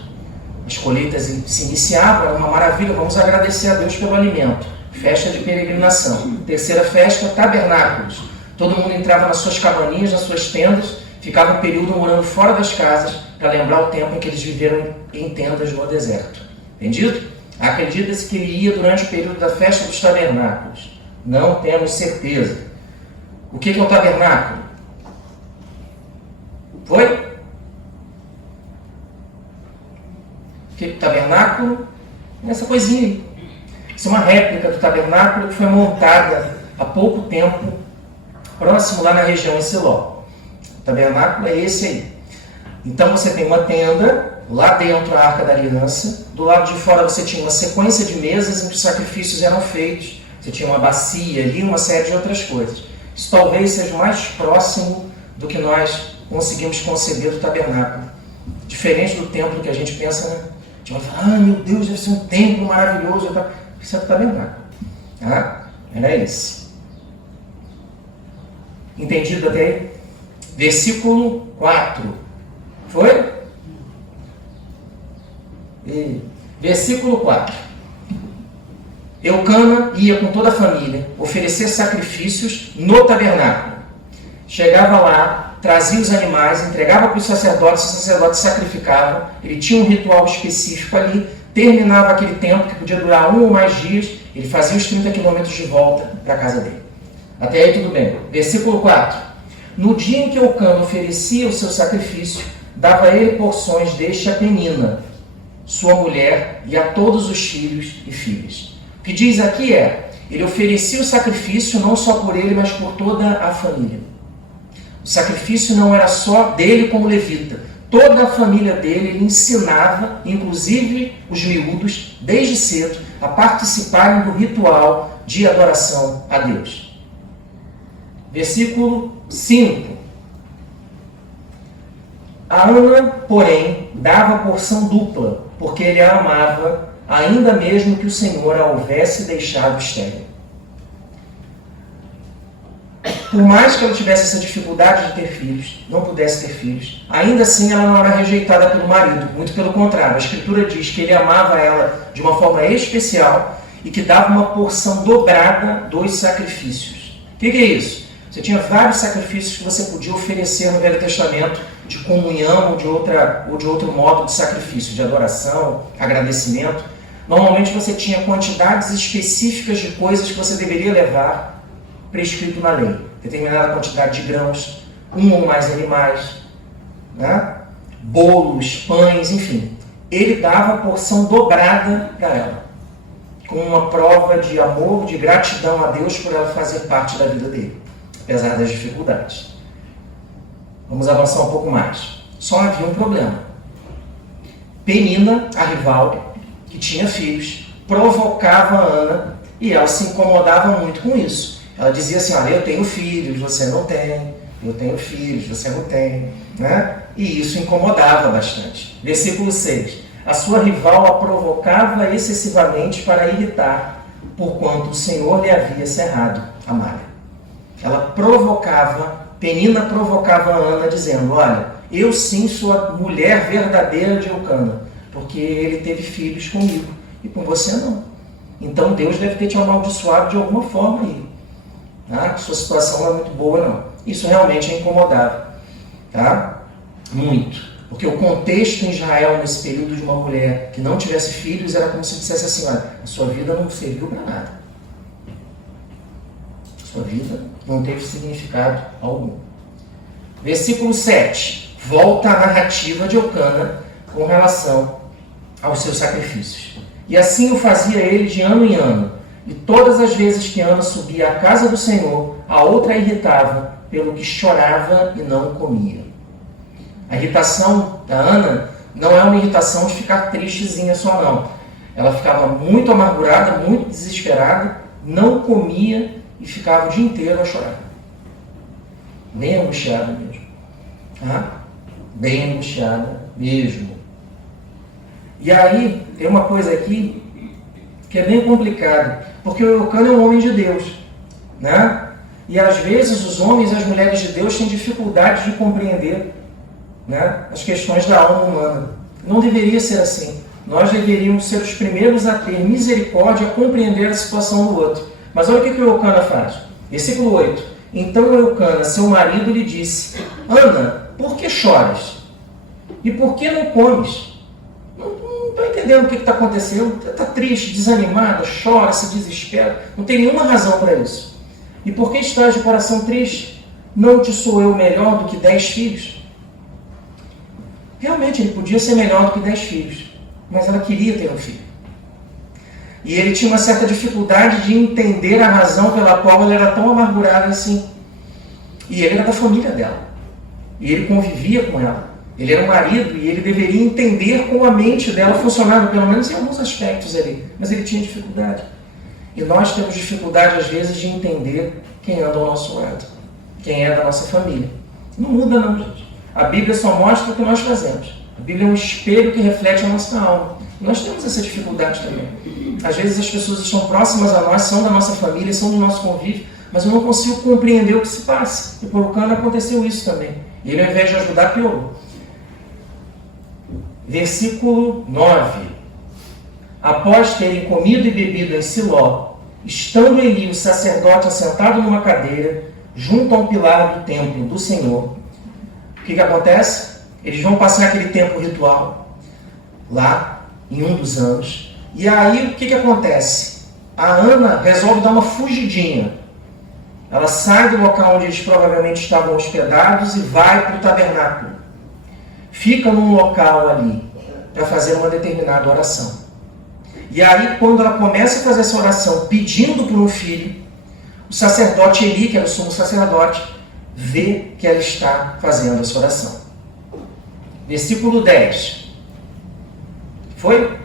As colheitas se iniciavam, era uma maravilha, vamos agradecer a Deus pelo alimento. Festa de peregrinação. Terceira festa, tabernáculos. Todo mundo entrava nas suas cabaninhas, nas suas tendas, ficava um período morando fora das casas para lembrar o tempo em que eles viveram em tendas no deserto. Entendido? Acredita-se que ele ia durante o período da festa dos tabernáculos. Não temos certeza. O que é o tabernáculo? Foi? O tabernáculo, essa coisinha aí. Isso é uma réplica do tabernáculo que foi montada há pouco tempo, próximo lá na região de Siló. O tabernáculo é esse aí. Então você tem uma tenda, lá dentro a Arca da Aliança, do lado de fora você tinha uma sequência de mesas em que os sacrifícios eram feitos, você tinha uma bacia ali, uma série de outras coisas. Isso talvez seja o mais próximo do que nós conseguimos conceber do tabernáculo. Diferente do templo que a gente pensa, né? A gente vai falar, meu Deus, deve ser um templo maravilhoso. Isso é o tabernáculo. Tá? Era esse. Entendido até aí? Versículo 4. Foi? Versículo 4. Eucana ia com toda a família oferecer sacrifícios no tabernáculo. Chegava lá, trazia os animais, entregava para os sacerdotes sacrificavam, ele tinha um ritual específico ali, terminava aquele tempo que podia durar 1 ou mais dias, ele fazia os 30 quilômetros de volta para a casa dele. Até aí tudo bem. Versículo 4. No dia em que Eucana oferecia o seu sacrifício, dava a ele porções deste a Penina, sua mulher, e a todos os filhos e filhas. O que diz aqui é, ele oferecia o sacrifício não só por ele, mas por toda a família. O sacrifício não era só dele como levita. Toda a família dele, ele ensinava, inclusive os miúdos, desde cedo, a participarem do ritual de adoração a Deus. Versículo 5. A Ana, porém, dava porção dupla, porque ele a amava, ainda mesmo que o Senhor a houvesse deixado estéril. Por mais que ela tivesse essa dificuldade de ter filhos, não pudesse ter filhos, ainda assim ela não era rejeitada pelo marido. Muito pelo contrário, a Escritura diz que ele amava ela de uma forma especial e que dava uma porção dobrada dos sacrifícios. O que é isso? Você tinha vários sacrifícios que você podia oferecer no Velho Testamento, de comunhão ou de outro modo de sacrifício, de adoração, agradecimento. Normalmente você tinha quantidades específicas de coisas que você deveria levar prescrito na lei. Determinada quantidade de grãos, 1 ou mais animais, né? Bolos, pães, enfim. Ele dava a porção dobrada para ela, como uma prova de amor, de gratidão a Deus por ela fazer parte da vida dele, apesar das dificuldades. Vamos avançar um pouco mais. Só havia um problema. Penina, a rival, que tinha filhos, provocava a Ana e ela se incomodava muito com isso. Ela dizia assim, olha, eu tenho filhos, você não tem, eu tenho filhos, você não tem, né? E isso incomodava bastante. Versículo 6. A sua rival a provocava excessivamente para irritar, porquanto o Senhor lhe havia cerrado a malha. Ela provocava, Penina provocava a Ana dizendo, olha, eu sim sou a mulher verdadeira de Eucana, porque ele teve filhos comigo e com você não. Então Deus deve ter te amaldiçoado de alguma forma aí. Tá? Sua situação não é muito boa, não. Isso realmente é incomodável. Tá? Muito. Porque o contexto em Israel, nesse período de uma mulher que não tivesse filhos, era como se dissesse assim, olha, a sua vida não serviu para nada. A sua vida não teve significado algum. Versículo 7. Volta a narrativa de Eucana com relação aos seus sacrifícios. E assim o fazia ele de ano em ano. E todas as vezes que Ana subia à casa do Senhor, a outra a irritava, pelo que chorava e não comia. A irritação da Ana não é uma irritação de ficar tristezinha só, não. Ela ficava muito amargurada, muito desesperada, não comia e ficava o dia inteiro a chorar. Bem angustiada mesmo. Bem angustiada mesmo. E aí, tem uma coisa aqui que é bem complicada, porque o Eucana é um homem de Deus, né? E às vezes os homens e as mulheres de Deus têm dificuldade de compreender, né, as questões da alma humana. Não deveria ser assim. Nós deveríamos ser os primeiros a ter misericórdia, a compreender a situação do outro. Mas olha o que o Eucana faz. Versículo 8. Então Eucana, seu marido, lhe disse: Ana, por que choras? E por que não comes? Não estou entendendo o que está acontecendo. Está triste, desanimada, chora, se desespera. Não tem nenhuma razão para isso. E por que estás de coração triste? Não te sou eu melhor do que 10 filhos? Realmente, ele podia ser melhor do que 10 filhos. Mas ela queria ter um filho. E ele tinha uma certa dificuldade de entender a razão pela qual ela era tão amargurada assim. E ele era da família dela. E ele convivia com ela. Ele era um marido e ele deveria entender como a mente dela funcionava, pelo menos em alguns aspectos ali. Mas ele tinha dificuldade. E nós temos dificuldade, às vezes, de entender quem anda ao nosso lado. Quem é da nossa família. Não muda não, gente. A Bíblia só mostra o que nós fazemos. A Bíblia é um espelho que reflete a nossa alma. Nós temos essa dificuldade também. Às vezes as pessoas estão próximas a nós, são da nossa família, são do nosso convívio, mas eu não consigo compreender o que se passa. E por Eucana aconteceu isso também. E ele, ao invés de ajudar, piorou. Versículo 9. Após terem comido e bebido em Siló, estando Eli, o sacerdote, assentado numa cadeira, junto a um pilar do templo do Senhor, o que acontece? Eles vão passar aquele tempo ritual lá, em um dos anos. E aí, o que acontece? A Ana resolve dar uma fugidinha. Ela sai do local onde eles provavelmente estavam hospedados e vai para o tabernáculo. Fica num local ali para fazer uma determinada oração. E aí, quando ela começa a fazer essa oração pedindo por um filho, o sacerdote Eli, que era o sumo sacerdote, vê que ela está fazendo essa oração. Versículo 10. Foi?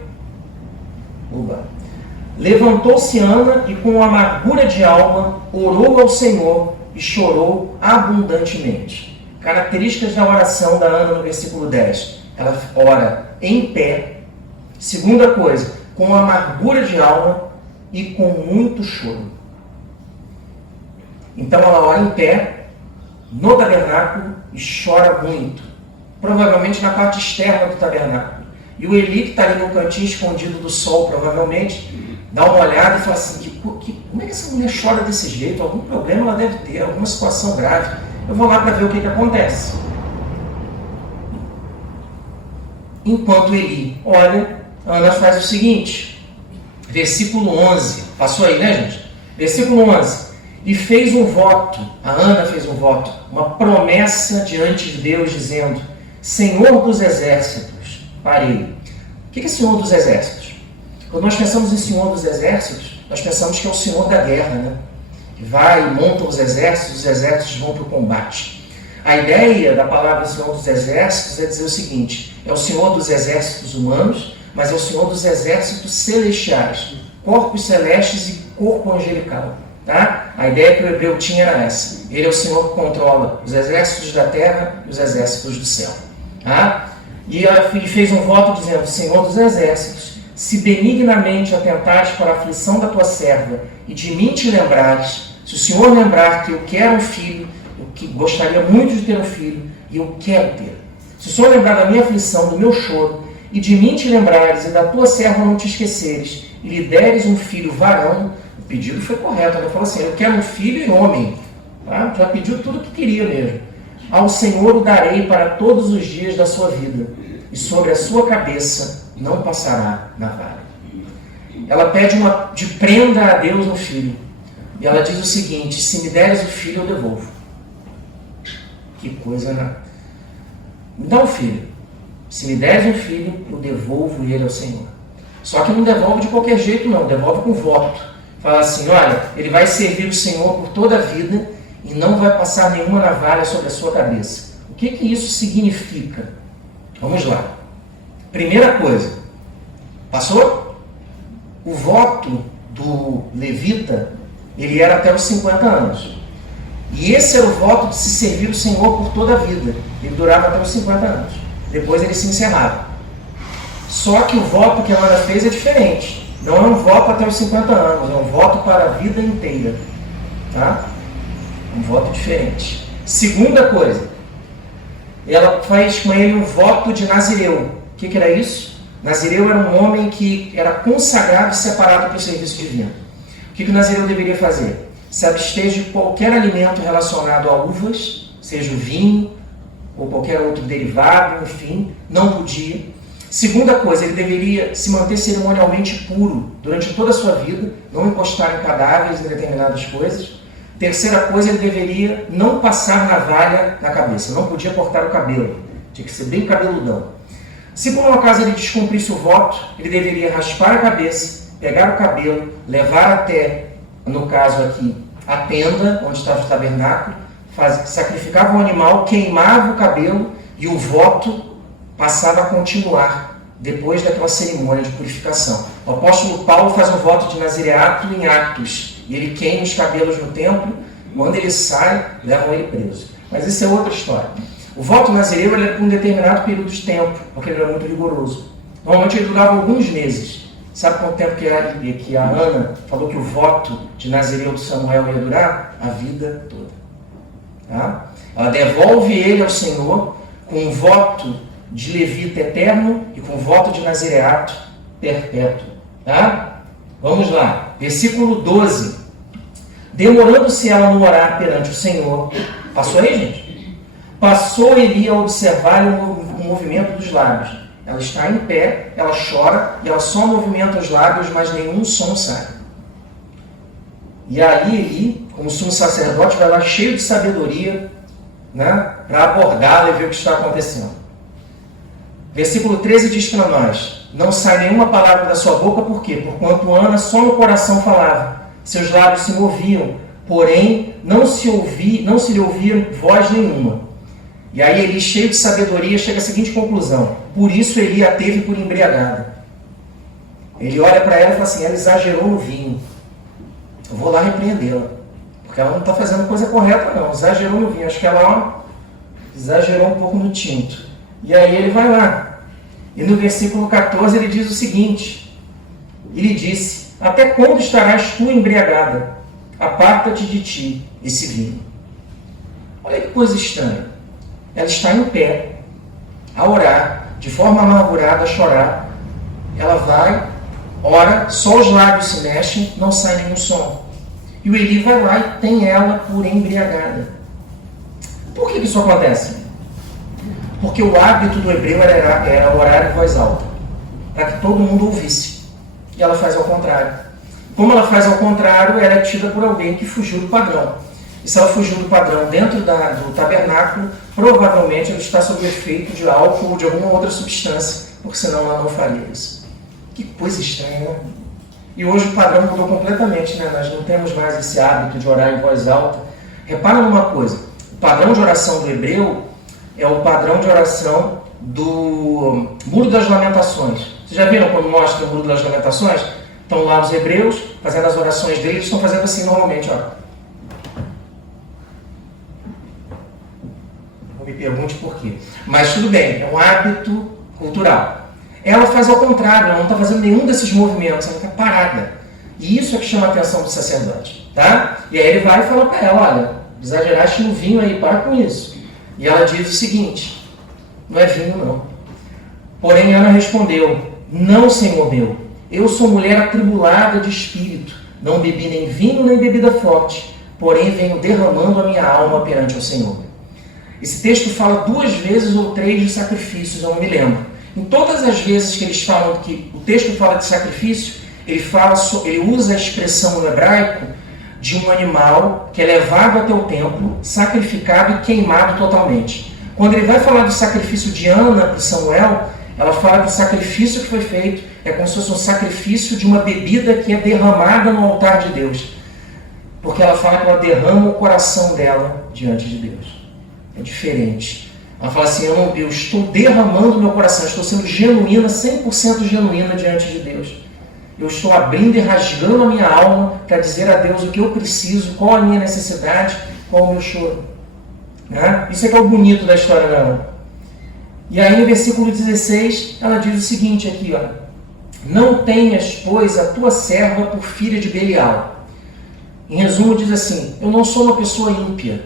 Levantou-se Ana e com amargura de alma orou ao Senhor e chorou abundantemente. Características da oração da Ana no versículo 10. Ela ora em pé. Segunda coisa, com amargura de alma e com muito choro. Então ela ora em pé, no tabernáculo, e chora muito. Provavelmente na parte externa do tabernáculo. E o Eli, que está ali no cantinho escondido do sol, provavelmente, dá uma olhada e fala assim, como é que essa mulher chora desse jeito? Algum problema ela deve ter, alguma situação grave. Eu vou lá para ver o que acontece. Enquanto Eli olha, Ana faz o seguinte, versículo 11, passou aí, né, gente? Versículo 11, e fez um voto, a Ana fez um voto, uma promessa diante de Deus, dizendo, Senhor dos exércitos, parei. O que é Senhor dos exércitos? Quando nós pensamos em Senhor dos exércitos, nós pensamos que é o Senhor da guerra, né? Que vai e monta os exércitos vão para o combate. A ideia da palavra Senhor dos exércitos é dizer o seguinte, é o Senhor dos exércitos humanos, mas é o Senhor dos exércitos celestiais, corpos celestes e corpo angelical. Tá? A ideia que o hebreu tinha era essa. Ele é o Senhor que controla os exércitos da terra e os exércitos do céu. Tá? E ele fez um voto dizendo, Senhor dos exércitos, se benignamente atentares para a aflição da tua serva e de mim te lembrares, se o Senhor lembrar que eu quero um filho, eu que gostaria muito de ter um filho, e eu quero ter. Se o Senhor lembrar da minha aflição, do meu choro, e de mim te lembrares, e da tua serva não te esqueceres, e lhe deres um filho varão, o pedido foi correto. Ela falou assim, eu quero um filho e homem. Tá? Já pediu tudo o que queria mesmo. Ao Senhor o darei para todos os dias da sua vida, e sobre a sua cabeça não passará navalha. Ela pede de prenda a Deus um filho. E ela diz o seguinte: se me deres o filho, eu devolvo. Que coisa, né? Me dá um filho. Se me deres um filho, eu devolvo ele ao Senhor. Só que não devolve de qualquer jeito, não. Devolve com voto. Fala assim: olha, ele vai servir o Senhor por toda a vida e não vai passar nenhuma navalha sobre a sua cabeça. O que isso significa? Vamos lá. Primeira coisa. Passou? O voto do levita, ele era até os 50 anos. E esse era o voto de se servir o Senhor por toda a vida. Ele durava até os 50 anos. Depois ele se encerrava. Só que o voto que a Ana fez é diferente. Não é um voto até os 50 anos, é um voto para a vida inteira. Tá? Um voto diferente. Segunda coisa, ela faz com ele um voto de Nazireu. O que era isso? Nazireu era um homem que era consagrado e separado para o serviço divino. O que o Nazireu deveria fazer? Se abster de qualquer alimento relacionado a uvas, seja o vinho ou qualquer outro derivado, enfim, não podia. Segunda coisa, ele deveria se manter cerimonialmente puro durante toda a sua vida, não encostar em cadáveres e determinadas coisas. Terceira coisa, ele deveria não passar navalha na cabeça, não podia cortar o cabelo, tinha que ser bem cabeludão. Se por um acaso ele descumprisse o voto, ele deveria raspar a cabeça, pegar o cabelo, levar até, no caso aqui, a tenda onde estava o tabernáculo, sacrificava o animal, queimava o cabelo e o voto passava a continuar depois daquela cerimônia de purificação. O apóstolo Paulo faz um voto de nazireato em Atos, e ele queima os cabelos no templo, quando ele sai, levam ele preso. Mas isso é outra história. O voto nazireu era por um determinado período de tempo, porque ele era muito rigoroso. Normalmente ele durava alguns meses. Sabe quanto tempo que a Ana falou que o voto de Nazireu de Samuel ia durar? A vida toda. Tá? Ela devolve ele ao Senhor com um voto de levita eterno e com um voto de nazireato perpétuo. Tá? Vamos lá. Versículo 12. Demorando-se ela no orar perante o Senhor. Passou aí, gente? Passou Eli a observar o movimento dos lábios. Ela está em pé, ela chora e ela só movimenta os lábios, mas nenhum som sai. E aí Eli, como sumo sacerdote, vai lá cheio de sabedoria, né, para abordá-la e ver o que está acontecendo. Versículo 13 diz para nós: não sai nenhuma palavra da sua boca, por quê? Porquanto Ana só no coração falava, seus lábios se moviam, porém não se lhe ouvia voz nenhuma. E aí Eli, cheio de sabedoria, chega à seguinte conclusão: por isso Eli a teve por embriagada. Ele olha para ela e fala assim: ela exagerou no vinho. Eu vou lá repreendê-la, porque ela não está fazendo coisa correta não, exagerou no vinho. Acho que ela exagerou um pouco no tinto. E aí ele vai lá. E no versículo 14 ele diz o seguinte: ele disse: até quando estarás tu embriagada? Aparta-te de ti esse vinho. Olha que coisa estranha. Ela está em pé, a orar, de forma amargurada, a chorar. Ela vai, ora, só os lábios se mexem, não sai nenhum som. E o Eli vai lá e tem ela por embriagada. Por que isso acontece? Porque o hábito do hebreu era orar em voz alta, para que todo mundo ouvisse. E ela faz ao contrário. Como ela faz ao contrário, ela é tida por alguém que fugiu do padrão. E se ela fugiu do padrão dentro do tabernáculo, provavelmente ela está sob o efeito de álcool ou de alguma outra substância, porque senão ela não faria isso. Que coisa estranha, né? E hoje o padrão mudou completamente, né? Nós não temos mais esse hábito de orar em voz alta. Repara numa coisa: o padrão de oração do hebreu é o padrão de oração do Muro das Lamentações. Vocês já viram quando mostra o Muro das Lamentações? Estão lá os hebreus fazendo as orações deles, estão fazendo assim normalmente, ó. Não me pergunte por quê. Mas tudo bem, é um hábito cultural. Ela faz ao contrário, ela não está fazendo nenhum desses movimentos, ela está parada. E isso é que chama a atenção do sacerdote. Tá? E aí ele vai e fala para ela: olha, exageraste no vinho aí, para com isso. E ela diz o seguinte: não é vinho não. Porém Ana respondeu: não, Senhor meu, eu sou mulher atribulada de espírito, não bebi nem vinho nem bebida forte, porém venho derramando a minha alma perante o Senhor. Esse texto fala 2 vezes ou 3 de sacrifícios, eu não me lembro. Em todas as vezes que eles falam que o texto fala de sacrifício, ele usa a expressão no hebraico de um animal que é levado até o templo, sacrificado e queimado totalmente. Quando ele vai falar do sacrifício de Ana para Samuel, ela fala do sacrifício que foi feito, é como se fosse um sacrifício de uma bebida que é derramada no altar de Deus. Porque ela fala que ela derrama o coração dela diante de Deus. É diferente. Ela fala assim, eu estou derramando meu coração, estou sendo genuína, 100% genuína diante de Deus. Eu estou abrindo e rasgando a minha alma para dizer a Deus o que eu preciso, qual a minha necessidade, qual o meu choro. Né? Isso é que é o bonito da história da Ana. E aí no versículo 16, ela diz o seguinte aqui, ó, não tenhas, pois, a tua serva por filha de Belial. Em resumo, diz assim, eu não sou uma pessoa ímpia.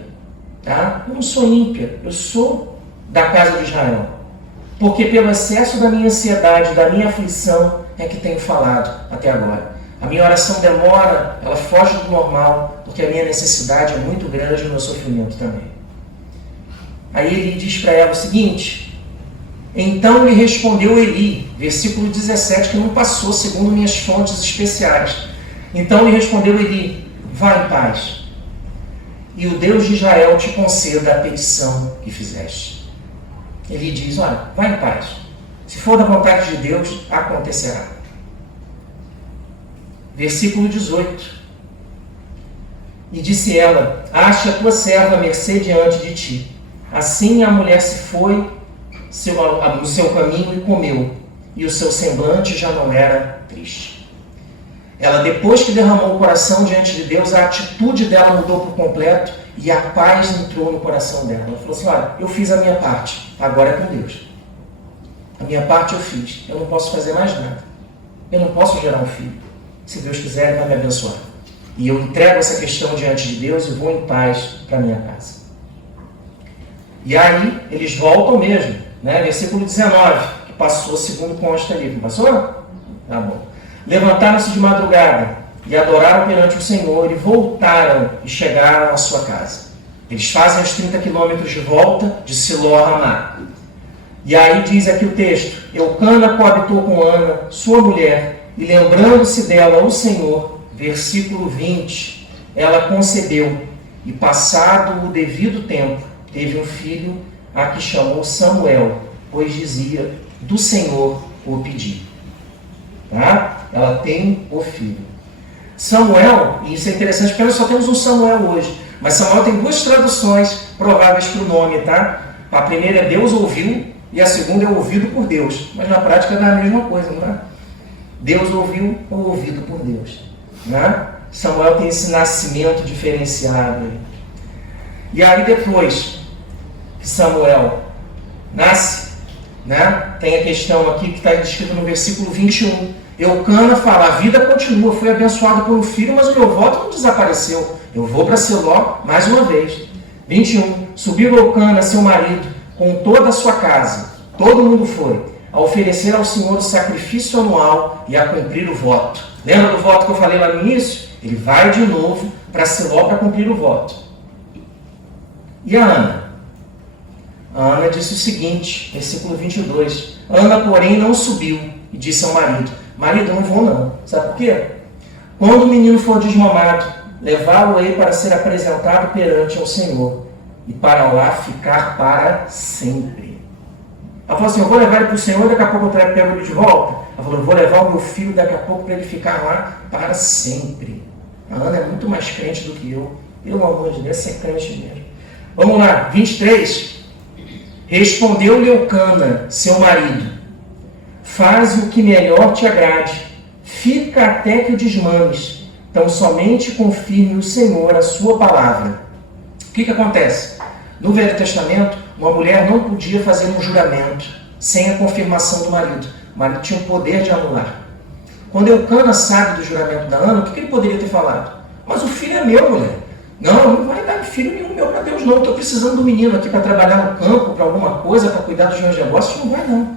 Tá? Eu não sou ímpia, eu sou da casa de Israel. Porque pelo excesso da minha ansiedade, da minha aflição, é que tenho falado até agora. A minha oração demora, ela foge do normal, porque a minha necessidade é muito grande e o meu sofrimento também. Aí ele diz para ela o seguinte, então lhe respondeu Eli, versículo 17, que não passou segundo minhas fontes especiais. Então lhe respondeu Eli, vá em paz, e o Deus de Israel te conceda a petição que fizeste. Ele diz, olha, vá em paz. Se for da vontade de Deus, acontecerá. Versículo 18. E disse ela, ache a tua serva a mercê diante de ti. Assim a mulher se foi no seu caminho e comeu, e o seu semblante já não era triste. Ela, depois que derramou o coração diante de Deus, a atitude dela mudou por completo e a paz entrou no coração dela. Ela falou assim, olha, eu fiz a minha parte, agora é com Deus. A minha parte eu fiz, eu não posso fazer mais nada. Eu não posso gerar um filho. Se Deus quiser, Ele vai me abençoar. E eu entrego essa questão diante de Deus e vou em paz para minha casa. E aí, eles voltam mesmo, né? Versículo 19, que passou segundo consta ali. Não passou? Tá bom. Levantaram-se de madrugada e adoraram perante o Senhor e voltaram e chegaram à sua casa. Eles fazem os 30 quilômetros de volta de Siló a Ramá. E aí diz aqui o texto, Eucana coabitou com Ana, sua mulher, e lembrando-se dela o Senhor, versículo 20, ela concebeu, e passado o devido tempo, teve um filho, a que chamou Samuel, pois dizia, do Senhor o pedi. Tá? Ela tem o filho. Samuel, e isso é interessante porque nós só temos um Samuel hoje, mas Samuel tem 2 traduções prováveis para o nome, tá? A primeira é Deus ouviu, e a segunda é ouvido por Deus. Mas na prática é a mesma coisa, não é? Deus ouviu ou ouvido por Deus. Né? Samuel tem esse nascimento diferenciado. E aí depois que Samuel nasce, né? Tem a questão aqui que está descrita no versículo 21. Eucana fala, a vida continua, fui abençoado por um filho, mas o meu voto não desapareceu. Eu vou para Siló mais uma vez. 21. Subiu Eucana, seu marido, com toda a sua casa, todo mundo foi, a oferecer ao Senhor o sacrifício anual e a cumprir o voto. Lembra do voto que eu falei lá no início? Ele vai de novo para Siló para cumprir o voto. E a Ana? A Ana disse o seguinte, versículo 22. Ana, porém, não subiu e disse ao marido, marido, eu não vou não. Sabe por quê? Quando o menino for desmamado, levá-lo-ei para ser apresentado perante ao Senhor e para lá ficar para sempre. Ela falou assim, eu vou levar ele para o Senhor e daqui a pouco eu pego ele de volta. Ela falou, eu vou levar o meu filho daqui a pouco para ele ficar lá para sempre. A Ana é muito mais crente do que eu. Pelo amor de Deus, é crente mesmo. Vamos lá, 23. Respondeu-lhe Eucana, seu marido, faze o que melhor te agrade, fica até que o desmames, então somente confirme o Senhor a sua palavra. O que acontece? No Velho Testamento, uma mulher não podia fazer um juramento sem a confirmação do marido. O marido tinha o poder de anular. Quando Eucana sabe do juramento da Ana, o que ele poderia ter falado? Mas o filho é meu, mulher. Não vai dar filho nenhum meu para Deus, não. Estou precisando do menino aqui para trabalhar no campo, para alguma coisa, para cuidar dos meus negócios. Não vai, não.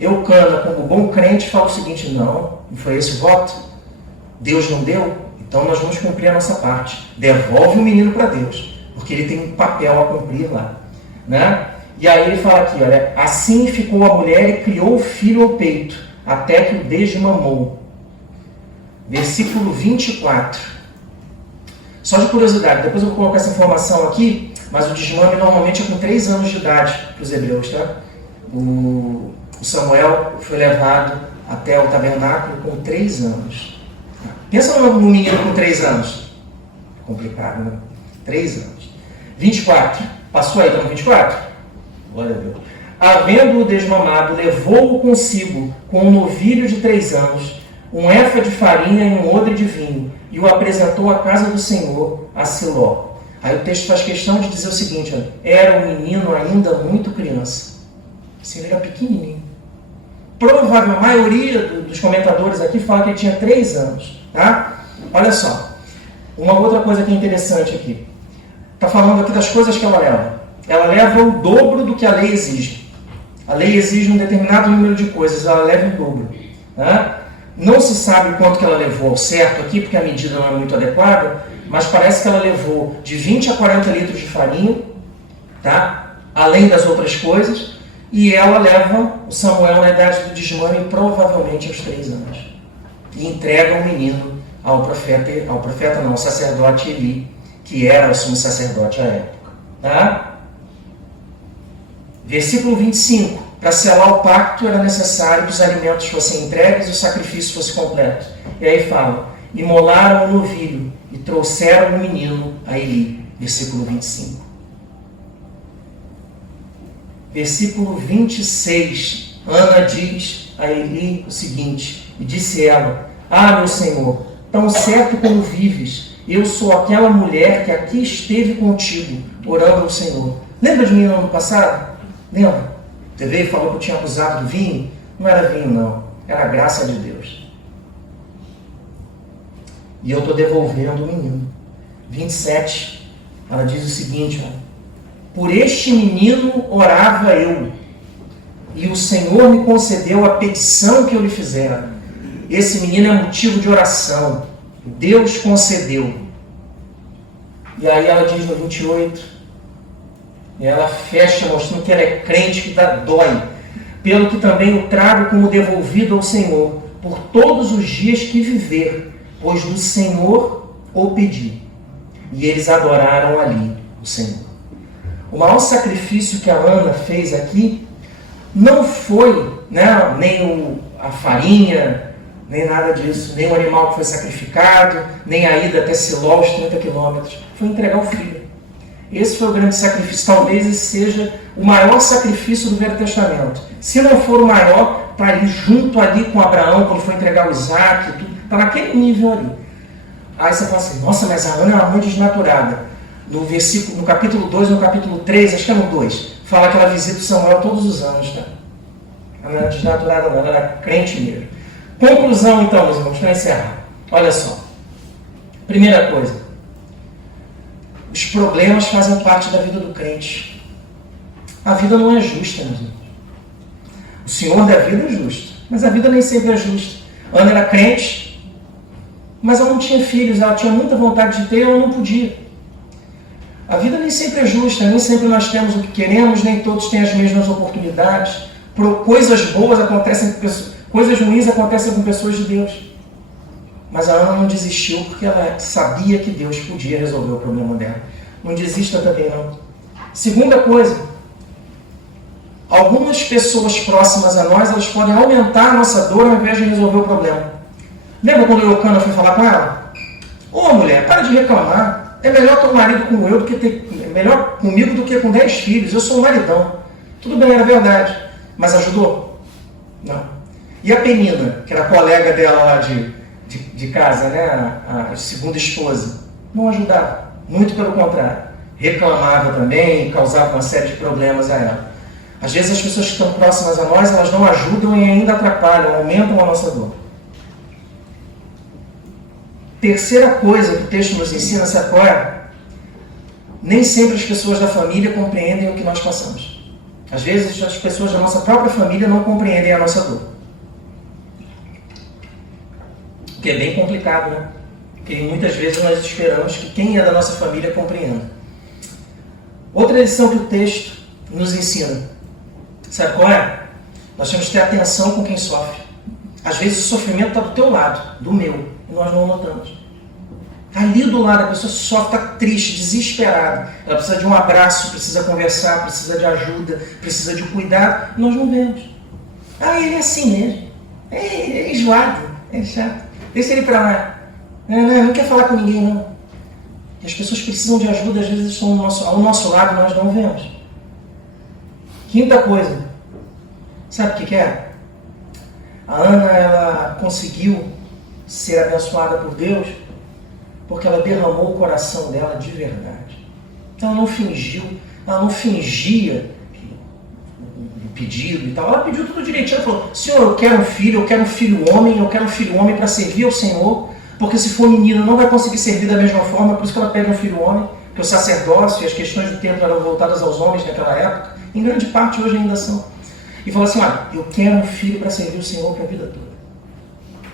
Eucana, como bom crente, fala o seguinte, não foi esse o voto? Deus não deu? Então nós vamos cumprir a nossa parte. Devolve o menino para Deus, porque ele tem um papel a cumprir lá. né? E aí ele fala aqui, olha, assim ficou a mulher e criou o filho ao peito, até que o desmamou. Versículo 24. Só de curiosidade, depois eu vou colocar essa informação aqui, mas o desmame normalmente é com 3 anos de idade para os hebreus, tá? O Samuel foi levado até o tabernáculo com 3 anos. Pensa no menino com 3 anos. Complicado, né? 3 anos. 24. Passou aí, então, 24? Glória a Deus. Havendo-o desmamado, levou-o consigo com um novilho de 3 anos, um efa de farinha e um odre de vinho, e o apresentou à casa do Senhor, a Siló. Aí o texto faz questão de dizer o seguinte, olha, era um menino ainda muito criança. Assim, ele era pequenininho. Provavelmente, a maioria dos comentadores aqui fala que ele tinha 3 anos. Tá? Olha só, uma outra coisa que é interessante aqui. Está falando aqui das coisas que ela leva. Ela leva o dobro do que a lei exige. A lei exige um determinado número de coisas, ela leva o dobro. Tá? Não se sabe quanto que ela levou ao certo aqui, porque a medida não é muito adequada, mas parece que ela levou de 20 a 40 litros de farinha, tá? Além das outras coisas, e ela leva o Samuel na idade do desmame, provavelmente aos 3 anos. E entrega o menino ao sacerdote Eli, que era o sumo sacerdote à época. Tá? Versículo 25. Para selar o pacto era necessário que os alimentos fossem entregues e o sacrifício fosse completo. E aí fala, imolaram o novilho e trouxeram o menino a Eli. Versículo 25. Versículo 26. Ana diz a Eli o seguinte, e disse ela, meu Senhor, tão certo como vives, eu sou aquela mulher que aqui esteve contigo, orando ao Senhor. Lembra de mim no ano passado? Lembra? Você veio e falou que eu tinha abusado do vinho? Não era vinho, não. Era a graça de Deus. E eu estou devolvendo o menino. 27, ela diz o seguinte, por este menino orava eu, e o Senhor me concedeu a petição que eu lhe fizera. Esse menino é motivo de oração. Deus concedeu. E aí ela diz no 28, e ela fecha mostrando que ela é crente, que dói. Pelo que também o trago como devolvido ao Senhor, por todos os dias que viver, pois do Senhor o pedi. E eles adoraram ali o Senhor. O maior sacrifício que a Ana fez aqui não foi, né, nem a farinha, nem nada disso, nem o animal que foi sacrificado, nem a ida até Siló, os 30 quilômetros. Foi entregar o filho. Esse foi o grande sacrifício. Talvez esse seja o maior sacrifício do Velho Testamento. Se não for o maior, para ir junto ali com Abraão, quando foi entregar o Isaac, está naquele nível ali. Aí você fala assim, nossa, mas a Ana era muito desnaturada. No capítulo 2, no capítulo 3, acho que é no 2, fala que ela visita o Samuel todos os anos. Tá? Ela não era desnaturada, não, ela era crente mesmo. Conclusão, então, meus irmãos, para encerrar. Olha só. Primeira coisa. Os problemas fazem parte da vida do crente. A vida não é justa, meus irmãos. O Senhor da vida é justo, mas a vida nem sempre é justa. Ana era crente, mas ela não tinha filhos, ela tinha muita vontade de ter e ela não podia. A vida nem sempre é justa, nem sempre nós temos o que queremos, nem todos têm as mesmas oportunidades. Coisas boas acontecem com pessoas, coisas ruins acontecem com pessoas de Deus. Mas a Ana não desistiu porque ela sabia que Deus podia resolver o problema dela. Não desista também, não. Segunda coisa, algumas pessoas próximas a nós, elas podem aumentar a nossa dor ao invés de resolver o problema. Lembra quando o Eucana foi falar com ela? Ô mulher, para de reclamar. É melhor ter um marido como eu, é melhor comigo do que com 10 filhos. Eu sou um maridão. Tudo bem, era verdade. Mas ajudou? Não. E a Penina, que era colega dela lá de casa, né? A segunda esposa, não ajudava. Muito pelo contrário. Reclamava também, causava uma série de problemas a ela. Às vezes as pessoas que estão próximas a nós, elas não ajudam e ainda atrapalham, aumentam a nossa dor. Terceira coisa que o texto nos ensina, sabe qual é? Nem sempre as pessoas da família compreendem o que nós passamos. Às vezes as pessoas da nossa própria família não compreendem a nossa dor. O que é bem complicado, né? Porque muitas vezes nós esperamos que quem é da nossa família compreenda. Outra lição que o texto nos ensina. Sabe qual é? Nós temos que ter atenção com quem sofre. Às vezes o sofrimento está do teu lado, do meu, e nós não notamos. Ali do lado, a pessoa sofre, está triste, desesperada. Ela precisa de um abraço, precisa conversar, precisa de ajuda, precisa de cuidado. Nós não vemos. Ah, ele é assim mesmo. É enjoado, é chato. Deixa ele para lá. Não quer falar com ninguém, não. E as pessoas precisam de ajuda, às vezes estão ao nosso lado, nós não vemos. Quinta coisa. Sabe o que é? A Ana, ela conseguiu ser abençoada por Deus porque ela derramou o coração dela de verdade. Ela não fingiu, ela não fingia o pedido e tal. Ela pediu tudo direitinho. Ela falou: Senhor, eu quero um filho homem, eu quero um filho homem para servir ao Senhor, porque se for menina não vai conseguir servir da mesma forma, por isso que ela pede um filho homem, porque o sacerdócio e as questões do templo eram voltadas aos homens naquela época, em grande parte hoje ainda são. E falou assim: olha, eu quero um filho para servir o Senhor para a vida toda.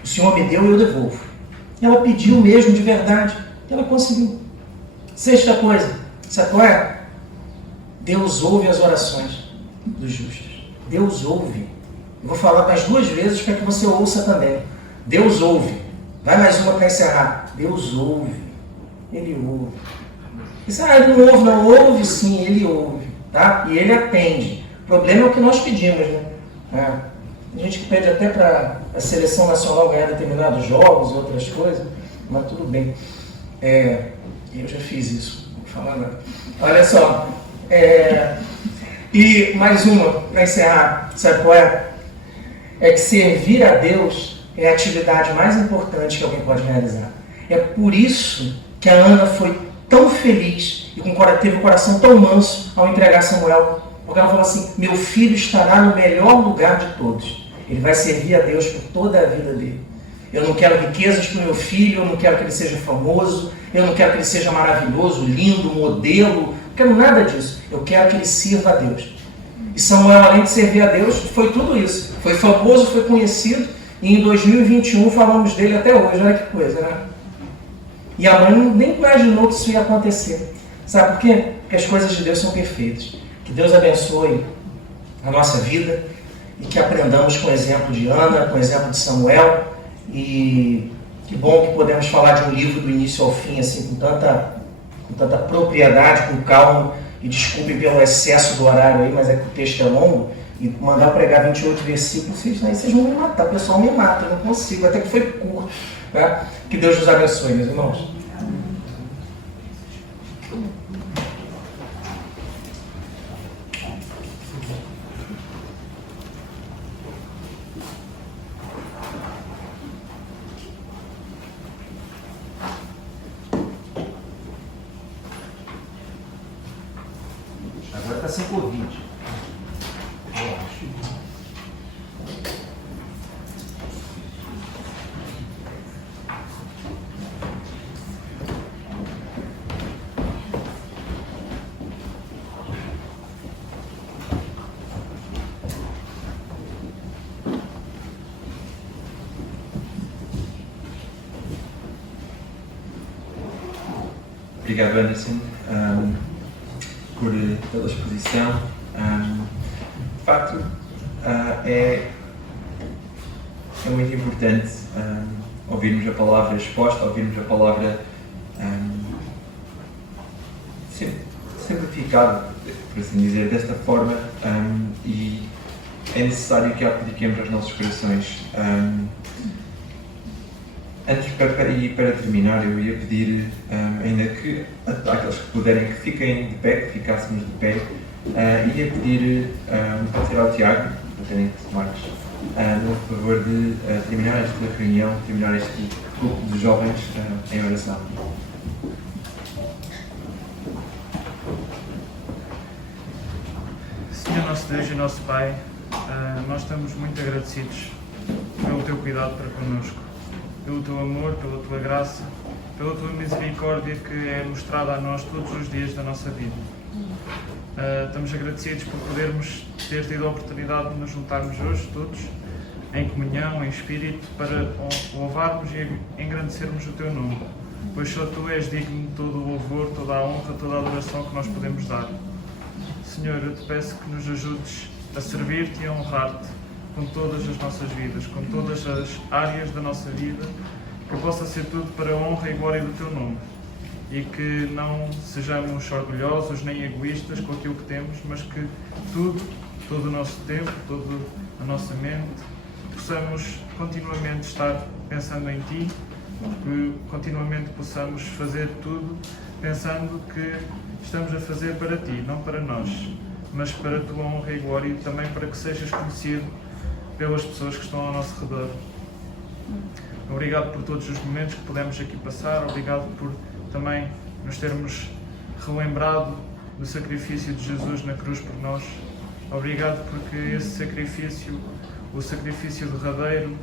O Senhor me deu e eu devolvo. Ela pediu mesmo, de verdade. E ela conseguiu. Sexta coisa, sabe qual é? Deus ouve as orações dos justos. Deus ouve. Eu vou falar mais 2 vezes para que você ouça também. Deus ouve. Vai mais uma para encerrar. Deus ouve. Ele ouve. Isso, ele não ouve, não. Ouve sim, ele ouve. Tá? E ele atende. O problema é o que nós pedimos, né? A gente que pede até para a seleção nacional ganhar determinados jogos e outras coisas, mas tudo bem. Eu já fiz isso, não vou falar nada. Olha só. E mais uma, para encerrar, sabe qual é? É que servir a Deus é a atividade mais importante que alguém pode realizar. É por isso que a Ana foi tão feliz e teve o coração tão manso ao entregar Samuel. Porque ela falou assim: meu filho estará no melhor lugar de todos. Ele vai servir a Deus por toda a vida dele. Eu não quero riquezas para o meu filho, eu não quero que ele seja famoso, eu não quero que ele seja maravilhoso, lindo, modelo, não quero nada disso. Eu quero que ele sirva a Deus. E Samuel, além de servir a Deus, foi tudo isso. Foi famoso, foi conhecido, e em 2021 falamos dele até hoje. Olha que coisa, né? E a mãe nem imaginou que isso ia acontecer. Sabe por quê? Porque as coisas de Deus são perfeitas. Que Deus abençoe a nossa vida e que aprendamos com o exemplo de Ana, com o exemplo de Samuel. E que bom que podemos falar de um livro do início ao fim, assim, com tanta propriedade, com calma. E desculpe pelo excesso do horário aí, mas é que o texto é longo. E mandar pregar 28 versículos, vocês vão me matar. O pessoal me mata, eu não consigo, até que foi curto. Né? Que Deus nos abençoe, meus irmãos. Agora está sem Covid. Obrigado, Anderson, pela exposição. De facto, é muito importante ouvirmos a palavra exposta, ouvirmos a palavra simplificada, por assim dizer, desta forma, e é necessário que a apliquemos aos nossos corações. Antes, para terminar, eu ia pedir ainda que àqueles que puderem que fiquem de pé, que ficássemos de pé, ia pedir pode ser ao Tiago, para terem que tomar no favor de terminar esta reunião, terminar este grupo de jovens em oração. Senhor nosso Deus e nosso Pai, nós estamos muito agradecidos pelo Teu cuidado para connosco, pelo Teu amor, pela Tua graça, pela Tua misericórdia que é mostrada a nós todos os dias da nossa vida. Estamos agradecidos por podermos ter tido a oportunidade de nos juntarmos hoje todos em comunhão, em espírito, para louvarmos e engrandecermos o Teu nome, pois só Tu és digno de todo o louvor, toda a honra, toda a adoração que nós podemos dar. Senhor, eu te peço que nos ajudes a servir-te e a honrar-te com todas as nossas vidas, com todas as áreas da nossa vida, que possa ser tudo para a honra e glória do teu nome. E que não sejamos orgulhosos nem egoístas com aquilo que temos, mas que todo o nosso tempo, toda a nossa mente, possamos continuamente estar pensando em Ti, que continuamente possamos fazer tudo pensando que estamos a fazer para Ti, não para nós, mas para a Tua honra e glória e também para que sejas conhecido pelas pessoas que estão ao nosso redor. Obrigado por todos os momentos que pudemos aqui passar, obrigado por também nos termos relembrado do sacrifício de Jesus na cruz por nós. Obrigado porque esse sacrifício, o sacrifício derradeiro,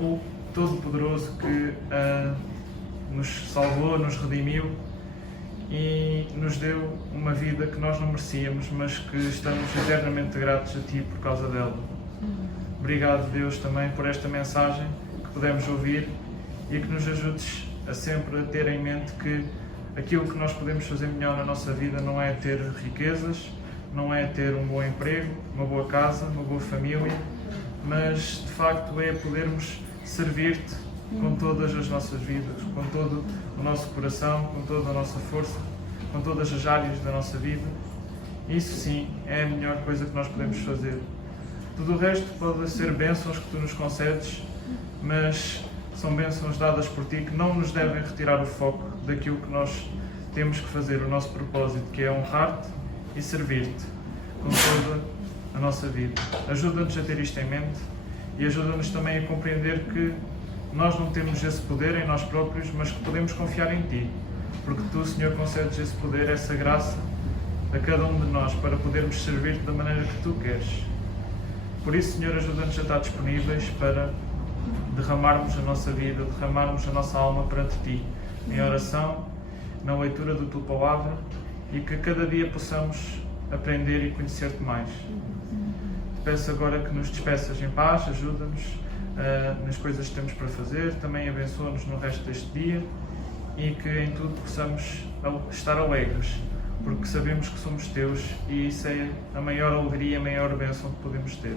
o Todo-Poderoso que nos salvou, nos redimiu e nos deu uma vida que nós não merecíamos, mas que estamos eternamente gratos a Ti por causa dela. Obrigado, Deus, também por esta mensagem que pudemos ouvir e que nos ajudes a sempre a ter em mente que aquilo que nós podemos fazer melhor na nossa vida não é ter riquezas, não é ter um bom emprego, uma boa casa, uma boa família, mas de facto é podermos servir-te com todas as nossas vidas, com todo o nosso coração, com toda a nossa força, com todas as áreas da nossa vida. Isso sim é a melhor coisa que nós podemos fazer. Tudo o resto pode ser bênçãos que tu nos concedes, mas são bênçãos dadas por Ti que não nos devem retirar o foco daquilo que nós temos que fazer, o nosso propósito, que é honrar-te e servir-te com toda a nossa vida. Ajuda-nos a ter isto em mente e ajuda-nos também a compreender que nós não temos esse poder em nós próprios, mas que podemos confiar em Ti, porque Tu, Senhor, concedes esse poder, essa graça a cada um de nós para podermos servir-te da maneira que Tu queres. Por isso, Senhor, ajuda-nos a estar disponíveis para derramarmos a nossa vida, derramarmos a nossa alma perante Ti, em oração, na leitura da Tua Palavra, e que cada dia possamos aprender e conhecer-te mais. Te peço agora que nos despeças em paz, ajuda-nos nas coisas que temos para fazer, também abençoa-nos no resto deste dia e que em tudo possamos estar alegres, porque sabemos que somos Teus e isso é a maior alegria, a maior bênção que podemos ter.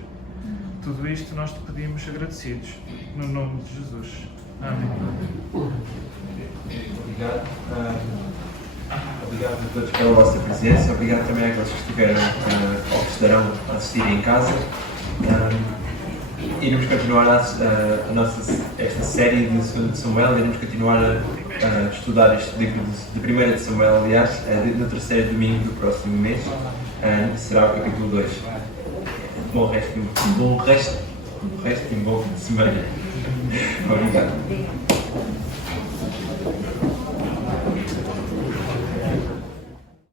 Tudo isto nós Te pedimos agradecidos, no nome de Jesus. Amém. Obrigado. Obrigado a todos pela vossa presença. Obrigado também àqueles que estiveram ou que estarão a assistir em casa. Iremos continuar esta série de 2 de Samuel. Iremos continuar a estudar este livro de 1 de Samuel, aliás, no terceiro domingo do próximo mês. Será o capítulo 2. Bom resto e um bom fim de semana. Obrigado.